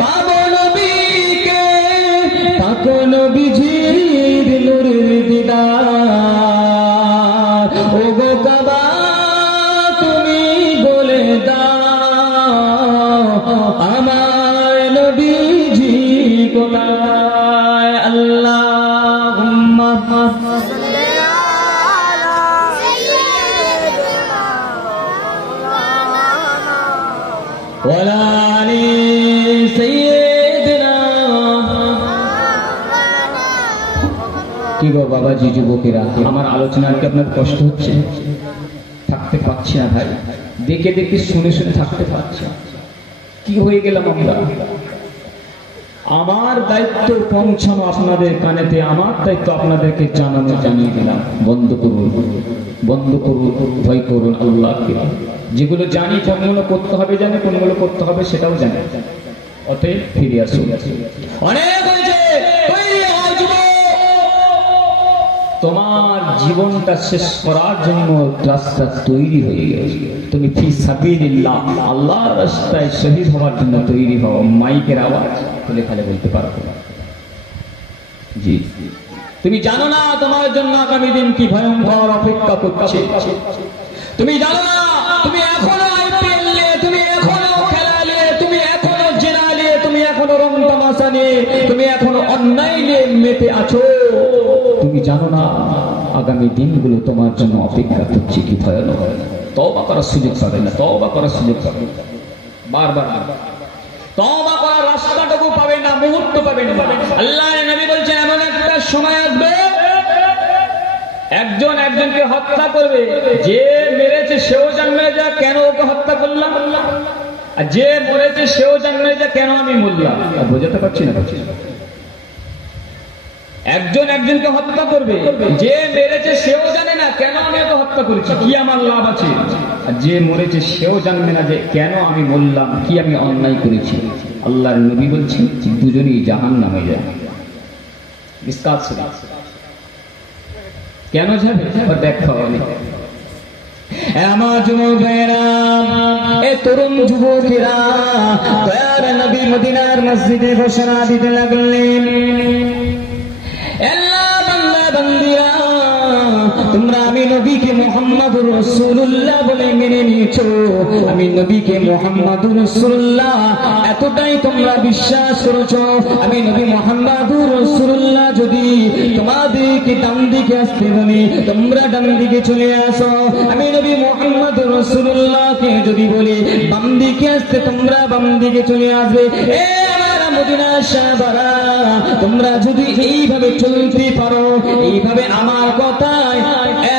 পাবো নবীকে, পাবো নবীজির নূরের দিদার। ও গো কাবা তুমি বলে দাও আমার নবীজি কোথায়। আল্লাহুম্মা সাল্লি আলা সাইয়্যিদিনা ওয়ালা আলি সাইয়্যিদিনা। কি গো বাবাজি, যুবকেরা, আমার আলোচনা কি আপনার কষ্ট হচ্ছে? থাকতে পারছি না ভাই, দেখে দেখে শুনে শুনে থাকতে পারছি না। কি হয়ে গেলাম আমরা? আমার দায়িত্ব পৌঁছানো আপনাদের কানেতে, আমার দায়িত্ব আপনাদেরকে জানানো, জানিয়ে দিলাম। বন্ধ করুন, বন্ধ করুন, ভয় করুন আল্লাহকে। যেগুলো জানি কোনগুলো করতে হবে জানি, কোনগুলো করতে হবে সেটাও জানি। অতএব ফিরে আসুন। অনেক হয়েছে, তোমার জীবনটা শেষ করার জন্য রাস্তা তৈরি হয়ে গেছে। তুমি ফি সাবিলিল্লাহ, আল্লাহর রাস্তায় শহীদ হওয়ার জন্য তৈরি হও। মাইকের আওয়াজ খুলে খালে বলতে পারো জি। তুমি জানো না তোমার জন্য আগামী দিন কি ভয়ঙ্কর অপেক্ষা করছে। তুমি জানো না তুমি এখনো আইপিএল নিয়ে, তুমি এখনো খেলা নিয়ে, তুমি এখনো জেনা নিয়ে, তুমি এখনো রং তামাশা নিয়ে, তুমি এখনো অন্যায় নিয়ে মেতে আছো। তুমি জানো না আগামী দিনগুলো তোমার জন্য অপেক্ষা করছে কি ভয়ানক। তওবা করার সুযোগ পাবে না, তওবা করার সুযোগ পাবে না, বারবার তওবা করার রাস্তাটুকু পাবে না, মুহূর্ত পাবে না। আল্লাহর নবী বলছেন এমন একটা সময় আসবে একজন একজনকে হত্যা করবে, যে মেরেছে সেও জানবে না কেন ওকে হত্যা করলাম। আর যে মরেছে সেও জানবে যে কেন আমি মরলাম। বোঝাতে পারছি না? একজন একজনকে হত্যা করবে, যে মেরেছে সেও জানে না কেন আমি এত হত্যা করেছি, কি আমার লাভ আছে। আর যে মরেছে সেও জানবে না যে কেন আমি বললাম, কি আমি অন্যায় করেছি। আল্লাহর নবী বলছেন দুজনেই জাহান্নামে যায়। কেন যাবে? ব্যাখ্যা অনেক। আমার যুবকেরা, এ তরুণ যুবকেরা, দয়ার নবী মদিনার মসজিদে ঘোষণা দিতে লাগলেন, তোমরা আমি নবীকে মুহাম্মাদুর রাসূলুল্লাহ বলে মেনে নিয়েছো, আমি নবীকে মুহাম্মাদুর রাসূলুল্লাহ এতটাই তোমরা বিশ্বাস করেছো, আমি নবী মুহাম্মাদুর রাসূলুল্লাহ যদি তোমাদেরকে ডান দিকে আসতে বলি তোমরা ডান দিকে চলে আসো, আমি নবী মুহাম্মাদুর রাসূলুল্লাহকে যদি বলি বাম দিকে আসতে তোমরা বাম দিকে চলে আসবে। এ আমার মদিনার সাহাবারা, তোমরা যদি এইভাবে চলতে পারো, এইভাবে আমার কথায়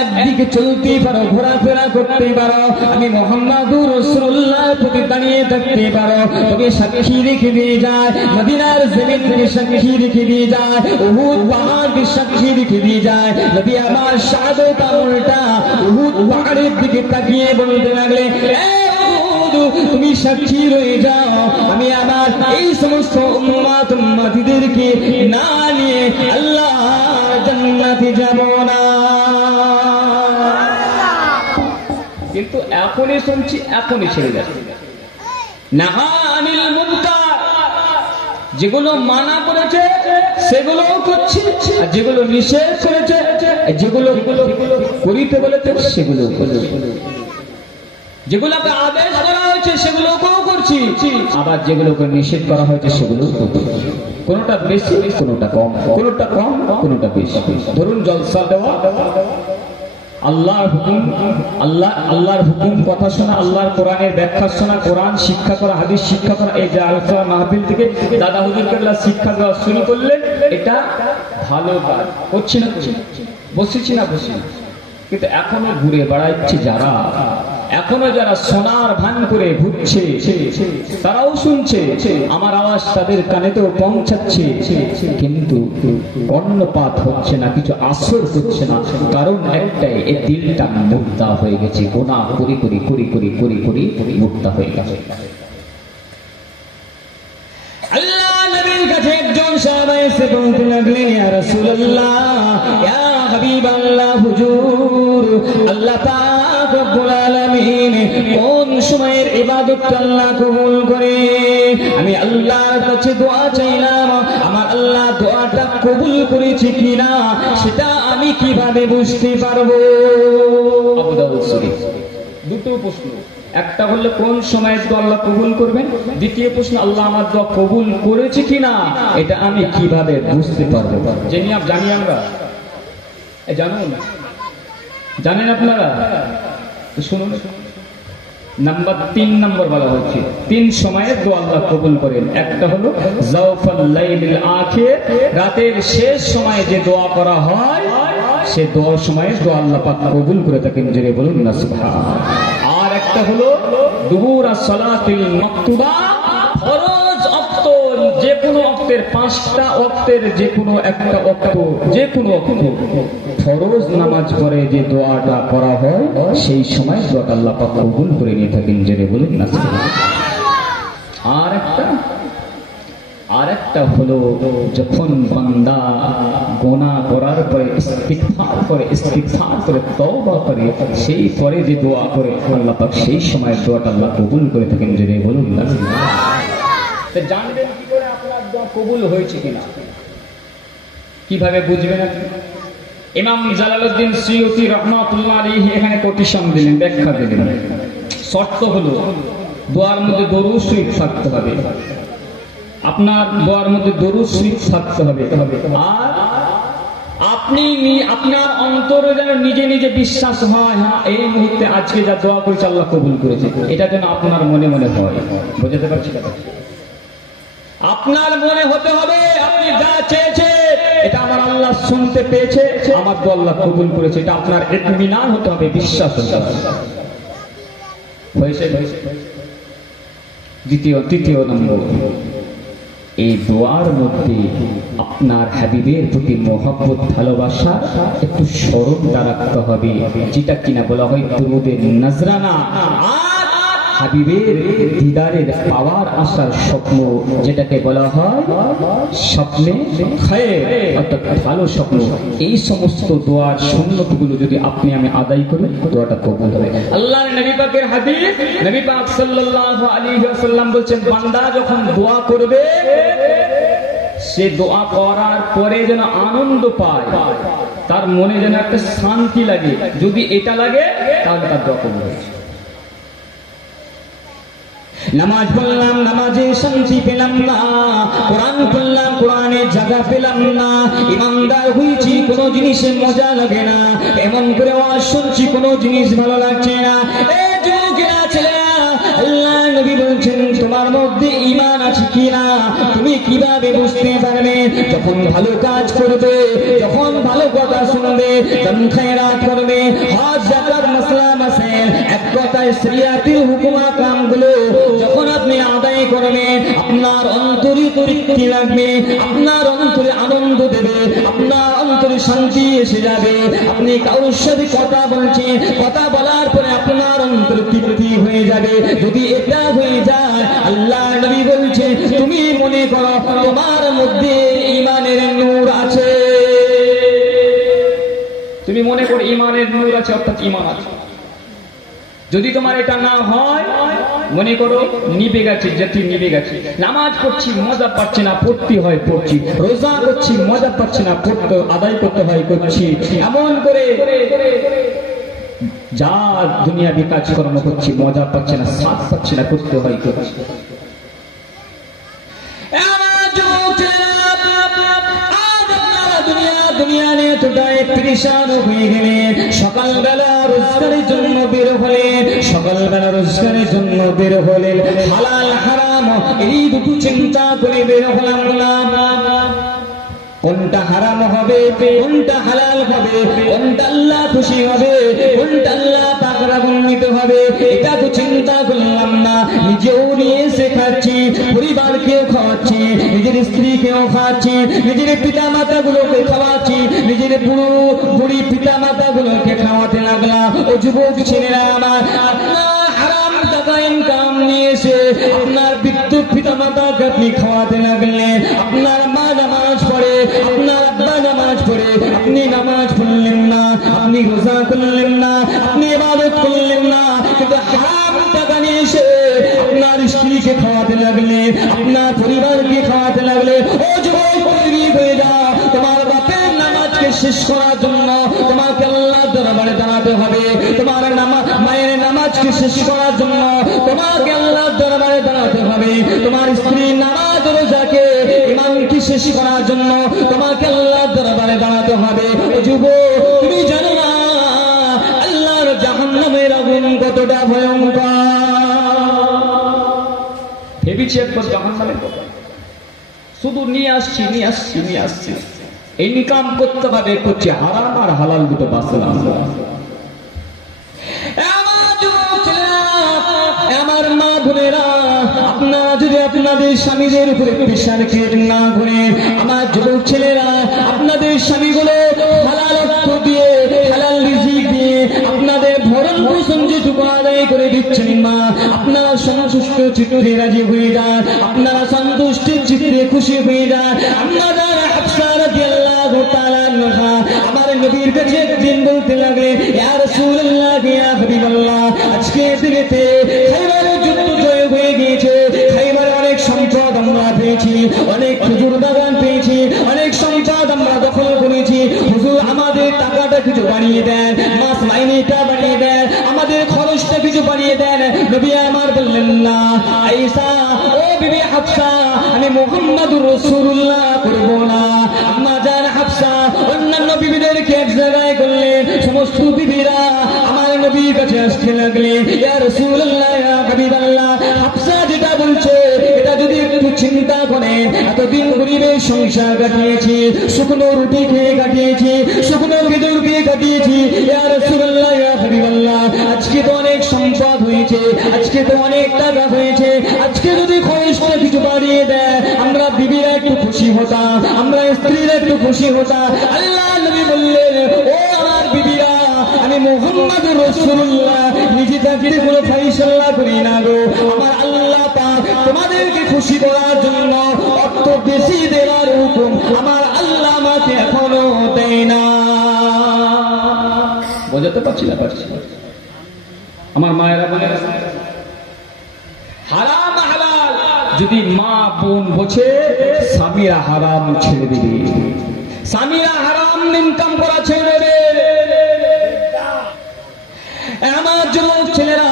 একদিকে চলতে পারো, ঘোরাফেরা করতে পারো, আমি মুহাম্মাদুর রাসূলুল্লাহ প্রতি দাঁড়িয়ে থাকতে পারো, তবে সাক্ষী রেখে দিয়ে যায়, মদিনার জমিনকে সাক্ষী রেখে দিয়ে যায়, উহুদ পাহাড়কে সাক্ষী রেখে দিয়ে যায়। নবী আমার শাহাদাত আমলটা উহুদ পাহাড়ের দিকে তাকিয়ে বলতে লাগলে, তুমি সাক্ষী রয়ে যাও, আমি আমার এই সমস্ত উম্মত উম্মতিদেরকে না নিয়ে আল্লাহ জান্নাতে যাব না। কিন্তু এখনই শুনছি, এখনই ছেড়ে যাচ্ছে। নাহা আনিল মুনকার, যেগুলো মানা করেছে সেগুলো করছি, আর যেগুলো নিষেধ করেছে, যেগুলো করিতে বলেছে সেগুলো করছি, যেগুলোকে আদেশ করা হয়েছে সেগুলোকেও করছি, আবার যেগুলোকে নিষেধ করা হয়েছে সেগুলো করছি। কোনটা বেশি, কোনটা কম, কোনটা কম, কোনটা বেশি। ধরুন জলসা দেওয়া, আল্লাহর হুকুম, আল্লাহর হুকুম কথা শোনা, আল্লাহর কোরআনের ব্যাখ্যা শোনা, কোরআন শিক্ষা করা, হাদিস শিক্ষা করা, এই যে আলোচনা মাহফিল থেকে দাদা হুজুরকে শিক্ষা দেওয়া শুরু করলেন, এটা ভালো কাজ। করছি না? বসেছি না? বসি। কিন্তু এখনো ঘুরে বেড়াচ্ছে যারা, এখনো যারা সোনার ভান করে ঘুরছে, তারাও শুনছে, আমার আওয়াজ তাদের কানেতেও পৌঁছাচ্ছে, কিন্তু কর্ণপাত হচ্ছে না, কিছু আসর হচ্ছে না। কারণ একটাই, এই দিলটা মুর্দা হয়ে গেছে, গোনা করি করি করি করি করি করি মুর্দা হয়ে গেছে। আল্লাহ নবীর কাছে একজন সাহাবা এসে বলতে লাগলেন, ইয়া রাসূলুল্লাহ, ইয়া হাবিবাল্লাহ, হুজুর, আল্লাহ পাক রব্বুল আলামিন কোন সময়ের ইবাদতটা আল্লাহ কবুল করে? আমি আল্লাহর কাছে দোয়া চাইলাম, আমার আল্লাহ দোয়াটা কবুল করেছে কিনা সেটা আমি কিভাবে বুঝতে পারবো? আবু দাউদ শরীফ। দুটো প্রশ্ন, একটা হলো কোন সময় দোয়া আল্লাহ কবুল করবেন, দ্বিতীয় প্রশ্ন আল্লাহ আমার দোয়া কবুল করেছে কিনা এটা আমি কিভাবে বুঝতে পারবো? জানি আমরা, জানুন, জানেন আপনারা? শুনুন, নাম্বার 3 নম্বর বলা হচ্ছে, 3 সময়ে দোয়া আল্লাহ কবুল করেন। একটা হলো জাওফাল লাইলিল আখির, রাতের শেষ সময়ে যে দোয়া করা হয়, সে দোয়ার সময়ে দোয়া আল্লাহ পাক কবুল করে থাকেন, জেনে বলুন না সুবহানাল্লাহ। আর একটা হলো দুবুরা সালাতিল মাকতুবা, ফরজ ওয়াক্ত, যে কোনো ওয়াক্তের 5টা ওয়াক্তের যে কোনো একটা ওয়াক্ত, যে কোনো ওয়াক্ত ফরজ নামাজ পড়ে যে দোয়াটা করা হয়, সেই সময় দোয়াটা আল্লাহ পাক কবুল করে নিয়ে থাকেন, জেনে বলুন না সুবহানাল্লাহ। আর একটা হলো যখন বান্দা গোনা করার পরে ইস্তিগফার করে তওবা করে, সেই পরে যে দোয়া করে আল্লাহ পাক সেই সময় দোয়াটা আল্লাহ কবুল করে থাকেন, জেনে বলুন না সুবহানাল্লাহ। তো জানবেন কি করে আপনার দোয়া কবুল হয়েছে কিনা? কিভাবে বুঝবেন আপনি? ইমাম জালালউদ্দিন সুয়ুতী রাহমাতুল্লাহ আলাইহি এখানে কোটেশন দিলেন, ব্যাখ্যা দিলেন। শর্ত হলো দোয়ার মধ্যে দরুদ শরীফ থাকতে হবে, আপনার দোয়ার মধ্যে দরুদ শরীফ থাকতে হবে, আর আপনি আপনার অন্তরে যেন নিজে নিজে বিশ্বাস হয়, হ্যাঁ এই মুহূর্তে আজকে যা দোয়া করেছে আল্লাহ কবুল করেছে, এটা যেন আপনার মনে মনে হয়। বুঝতে পারছি কথা? আপনার মনে হতে হবে আপনি যা চেয়েছেন এটা আমার আল্লাহ শুনতে পেয়েছে, আমার দোয়া আল্লাহ কবুল করেছে, এটা আপনার ইতমিনান হতে হবে, বিশ্বাস হতে হবে। হয়েছে? তৃতীয় নম্বর, এই দোয়ার মধ্যে আপনার হাবিবের প্রতি মোহাব্বত ভালোবাসা একটু স্মরণটা রাখতে হবে, যেটা কিনা বলা হয় দুরুদের নজরানা। হাবিবের দিদারের পাওয়ার আসার স্বপ্ন, যেটাকে বলা হয় স্বপ্নে খায়ের, অর্থাৎ ভালো স্বপ্ন। এই সমস্ত দোয়ার সুন্নতগুলো যদি আপনি আমি আদায় করি, দোয়াটা কবুল হবে। আল্লাহর নবী পাকের হাদিস, নবী পাক সাল্লাল্লাহু আলাইহি ওয়াসাল্লাম বলেন, বান্দা যখন দোয়া করবে, সে দোয়া করার পরে যেন আনন্দ পায়, তার মনে যেন একটা শান্তি লাগে। যদি এটা লাগে, তাহলে তার দোয়া কবুল হয়েছে। নামাজ পড়লাম, নামাজে শান্তি পেলাম না, কোরআন পড়লাম, কোরআনে জায়গা পেলাম না, ইমানদার হয়েছি, কোনো জিনিসে মজা লাগে না, এমন করে ওয়াজ শুনছি, কোনো জিনিস ভালো লাগছে না। এই যুবকেরা, ছেলেরা, আল্লাহ নবী বলছেন, তোমার মধ্যে ঈমান আছে কিনা তুমি কিভাবে বুঝতে পারবে? যখন ভালো কাজ করবে, যখন ভালো কথা শুনবে, যখন খায়রাত করবে, হজ যাকাত মাসলা মাসাইল, এক কথায় শরিয়াতের হুকুম আহকামগুলো যখন আপনি আদায় করবেন, আপনার অন্তরে তৃপ্তি লাগবে, আপনার অন্তরে আনন্দ দেবে, আপনার অন্তরে শান্তি এসে যাবে। আপনি কারোর সাথে কথা বলছেন, কথা বলার পরে আপনার অন্তরে তৃপ্তি হয়ে যাবে। যদি এটা হয়ে যায়, আল্লাহ নবী বলছে, তুমি মনে করো তোমার মধ্যে ঈমানের নূর আছে। তুমি মনে করো ঈমানের নূর আছে, অর্থাৎ ঈমান আছে। যদি তোমার এটা না হয়, মনে করো নিভে গেছে, যেটি নিভে গেছে। নামাজ পড়ছি, মজা পাচ্ছি না, পড়তে হয় পড়ছি। রোজা করছি, মজা পাচ্ছি না, পড়তে আদায় করতে হয় করছি। এমন করে যা দুনিয়াবি কাজকর্ম করছি, মজা পাচ্ছে না, স্বাদ পাচ্ছে না, করতে হয় করছি। দুনিয়া নিয়ে তোটায় পরেশান হয়ে গেলেন। সকালবেলা রোজগারের জন্য বের হলেন, সকালবেলা রোজগারের জন্য বের হলেন, হালাল হারাম এই দুটো চিন্তা করে বের হলাম না। কোনটা হারাম হবে, কোনটা হালাল হবে, কোনটা আল্লাহ খুশি হবে, কোনটা আল্লাহ পাক রাগান্বিত হবে, এটা তো চিন্তা করলাম না। নিজেও নিয়ে এসে খাচ্ছি, পরিবারকেও খাওয়াচ্ছি, নিজের স্ত্রীকেও খাওয়াচ্ছি, নিজের পিতা মাতা গুলোকে খাওয়াচ্ছি, নিজের বুড়ো বুড়ি পিতা মাতা গুলোকে খাওয়াতে লাগলাম। ও যুবক ছেলেরা আমার, আপনার হারাম টাকা ইনকাম নিয়ে এসে আপনার বিদ্যুৎ পিতা মাতাকে আপনি খাওয়াতে লাগলেন। আপনার মা নামাজ পড়ে, আপনার আব্বা নামাজ পড়ে, আপনি নামাজ পড়লেন না, আপনি রোজা করলেন না, আপনি ইবাদত করলেন না, কিন্তু হারাম টাকা নিয়ে এসে আপনার স্ত্রীকে খাওয়াতে লাগলেন, আপনার পরিবারকে খাওয়াতে লাগলেন। ও যুবক, পরিবার হয়ে যাও। তোমার বাপের নামাজকে শেষ করার জন্য তোমাকে আল্লাহর দরবারে দাঁড়াতে হবে। তোমার মায়ের নামাজকে শেষ করার জন্য তোমাকে আল্লাহর দরবারে দাঁড়াতে হবে। তোমার স্ত্রীর নামাজ রোজাকে ঈমানকে শেষ করার জন্য তোমাকে আল্লাহর দরবারে দাঁড়াতে হবে। ও যুবক, তুমি জানো না আল্লাহর জাহান্নামের আগুন কতটা ভয়ঙ্কর? ভেবেছি একবার জাহান্নামের কথা, শুধু নিয়ে আসছি, ইনকাম করতে হবে, করছি হারাম আর হালাল দুটো বাঁচলাম। আমার মা বোনেরা, আপনারা যদি আপনাদের স্বামীদের উপরে প্রেশার ক্রিয়েট না করে, আমার যুবক ছেলেরা আপনাদের স্বামীগুলো হালাল অর্থ দিয়ে, হালাল রিজিক দিয়ে আপনাদের ভরণ পোষণ যেটুকু আদায় করে দিচ্ছেন মা, আপনারা সন্তুষ্ট চিত্তে রাজি হয়ে যান, আপনারা সন্তুষ্টির চিত্তে খুশি হয়ে যান। আপনারা হাফসা রাদিয়াল্লাহু তাআলা আনহা আমার নবীর কাছে একদিন বলতে লাগলেন, ইয়া রাসূলুল্লাহ, ইয়া হাবিবাল্লাহ, আজকে দিনেতে খাইবারের যুদ্ধ জয় হয়ে গিয়েছে, খাইবারে অনেক সম্পদ আমরা পেয়েছি, অনেক খেজুর বাগান পেয়েছি, অনেক সম্পদ আমরা দখল করেছি। হুজুর, আমাদের টাকাটা কিছু বাড়িয়ে দেন, মাস মাইনেটা বাড়িয়ে দেন, আমাদের খরচটা কিছু বাড়িয়ে দেন। নবী আমার বললেন, না আয়েশা, ও বিবি হাফসা, আমি মুহাম্মাদুর রাসূলুল্লাহ করব না। আম্মা জান হাফসা অন্যান্য বিবিদেরকে এক জায়গায় করলেন। সমস্ত বিবিরা আমার নবীর কাছে আসতে লাগলেন, ইয়া রাসূলুল্লাহ, ইয়া হাবিবাল্লাহ, হাফসা যেটা বলছে এটা যদি একটু চিন্তা করেন, এতদিন গরিবের সংসার কাটিয়েছি, শুকনো রুটি খেয়ে কাটিয়েছি, শুকনো খেজুর খেয়ে কাটিয়েছি, ইয়া রাসূলুল্লাহ, ইয়া হাবিবাল্লাহ, আজকে তো অনেক সম্পদ সম্পদ হয়েছে, আজকে তো অনেক টাকা হয়েছে, আজকে যদি খরচটা কিছু বাড়িয়ে দেয় আমরা বিবিরা একটু খুশি হতাম, আমরা স্ত্রীরা একটু খুশি হতাম। আল্লাহ নবী বললেন, ও আমার বিবিরা, আমি মুহাম্মদুর রাসূলুল্লাহ নিজে থাকতে কোনো ফাইসাল্লাহ করি না গো, আমার আল্লাহ পাক তোমাদেরকে খুশি করার জন্য অর্থ বেশি দেওয়ার হুকুম আমার আল্লাহ আমাকে এখনো দেয় না। বোঝাতে পারছি না? আমার মায়েরা বলে হারাম হালাল যদি মা বোন বোঝে, স্বামীরা হারাম ছেড়ে দিবে, স্বামীরা হারাম ইনকাম করা ছেড়ে দেবে। আমার যুবক ছেলেরা,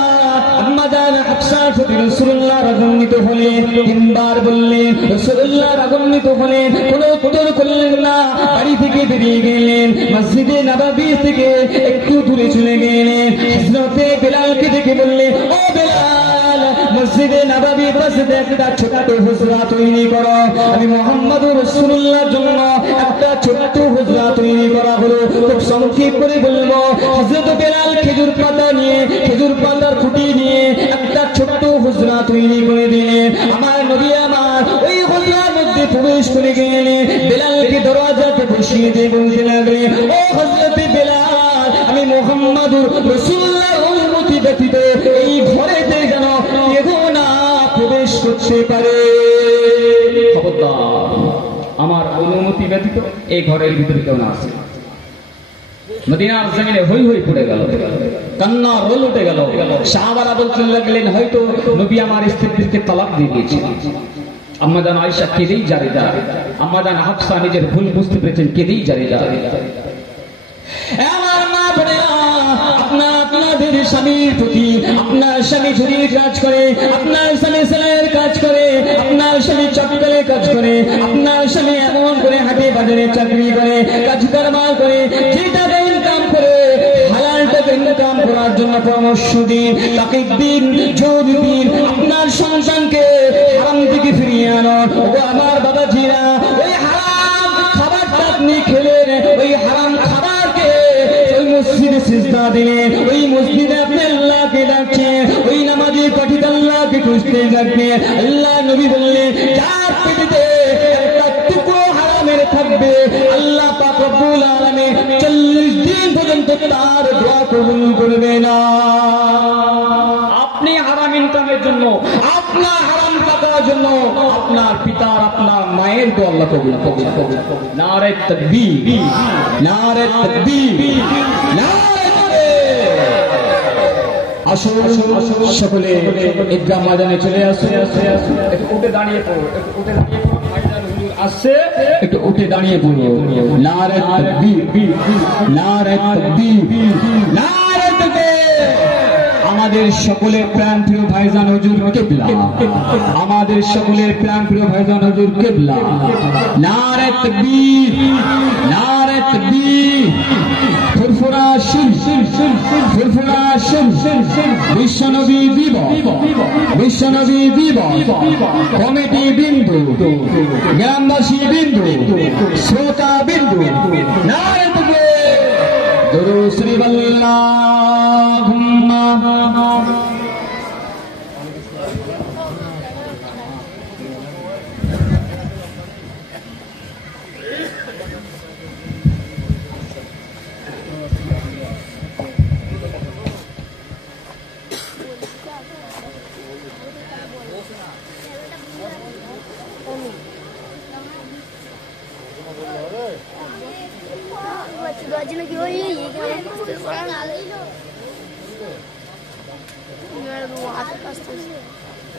আম্মাজান হাফসা রাসূলুল্লাহ রাগান্বিত হলেন, তিনবার বললেন, রাসূলুল্লাহ রাগান্বিত হলেন, কোনো উত্তর করলেন না, বাড়ি থেকে বেরিয়ে গেলেন, মসজিদে নববী থেকে একটু দূরে চলে গেলেন। হযরতে বেলালকে দেখে বললেন, ও বেলাল, মসজিদে নববীর পাশে একটা ছোট্ট হুজরা তৈরি করো, আমি মুহাম্মদুর রাসূলুল্লাহর জন্য একটা ছোট্ট হুজরা তৈরি করা হলো। খুব সংক্ষেপ করে বলবো, হযরত বেলাল খেজুর পাতা নিয়ে, খেজুর পাতার খুঁটি নিয়ে একটা ছোট্ট হুজরা তৈরি করে দিলেন। আমার নবী আমার ওই হুজরার মধ্যে প্রবেশ করে গেলেন, বেলালকে দরজাতে বসিয়ে দিয়ে বলতে লাগলেন, ও হযরত বেলাল, আমি মুহাম্মদুর রাসূলুল্লাহর অনুমতি ব্যতীত এই ঘরেতে যেন কেউ না প্রবেশ করতে পারে। খবরদার, আমার অনুমতি ব্যতীত এই ঘরের ভিতরে কেউ না আসে। মদিনার জমিনে হই হই পড়ে গেল, কান্না রোল উঠে গেল। সাহাবারা বলতে লাগলেন, হয়তো নবী আমার স্ত্রীদেরকে তালাক দিয়ে দিয়েছেন। আম্মাজান আয়েশা কেঁদেই জারি যা, আম্মাজান হাফসা নিজের ভুল বুঝতে পেরেছেন, কেঁদেই জারি যা। আমার মা বোনেরা, আপনাদের স্বামীর প্রতি, আপনার স্বামী ঝুড়ির কাজ করে, আপনার স্বামী সেলাইয়ের কাজ করে, আপনার স্বামী চটকলে কাজ করে, আপনার স্বামী এমন করে হাটে বাজারে চাকরি করে, কাজ কারবার করে, যেটা ইনকাম করে হালালটাকে ইনকাম করার জন্য পরামর্শ দিন, তাকে দিন, জোর দিন, আপনার সন্তানকে হারাম থেকে ফিরিয়ে আনুন। ও আমার বাবাজিরা, ওই হারাম খাবারটা আপনি খেলেন, ওই হারাম খাবারকে ওই মসজিদে সিজদা দিলেন, ওই মসজিদে আপনি আল্লাহকে ডাকছেন, ওই নামাজে পাঠিত আল্লাহকে খুঁজতে ডাকবেন। আল্লাহ নবী বললেন, যার পেটেতে একটা টুকরো হারামের থাকবে, আল্লাহ পাক রব্বুল আলামিন 40 দিন পর্যন্ত তার দোয়া কবুল করবে না। আপনি হারাম ইনকামের জন্য, আপনার হারাম টাকার জন্য আপনার পিতার, আপনার মায়ের দোয়া আল্লাহ কবুল করবে। নারে তাকবীর, নারে তাকবীর, নারে তাকবীর। আসুন সকলে ঈদগাহ ময়দানে চলে আসুন, একটু উঠে দাঁড়িয়ে পড়ো, একটু উঠে দাঁড়িয়ে পড়ো। ভাইজান হুজুর আসছে, একটু উঠে দাঁড়িয়ে পড়ো। নারে তাকবীর, নারে তাকবীর, নারে তাকবীর। আমাদের সকলের প্রাণ প্রিয় ভাইজান হুজুর কিবলা, আমাদের সকলের প্রাণ প্রিয় ভাইজান হুজুর কিবলা। নারে তাকবীর, নারে তাকবীর। ফুরফুরা শির, ফুরফুরা শির। বিশ্বনবী দিবস, বিশ্বনবী দিবস। কমিটি বিন্দু, গ্রামবাসী বিন্দু, শ্রোতা বিন্দু। নারে তাকবীর। দুরূদ শরীফ আল্লাহুম্মা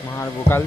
মার ভোকাল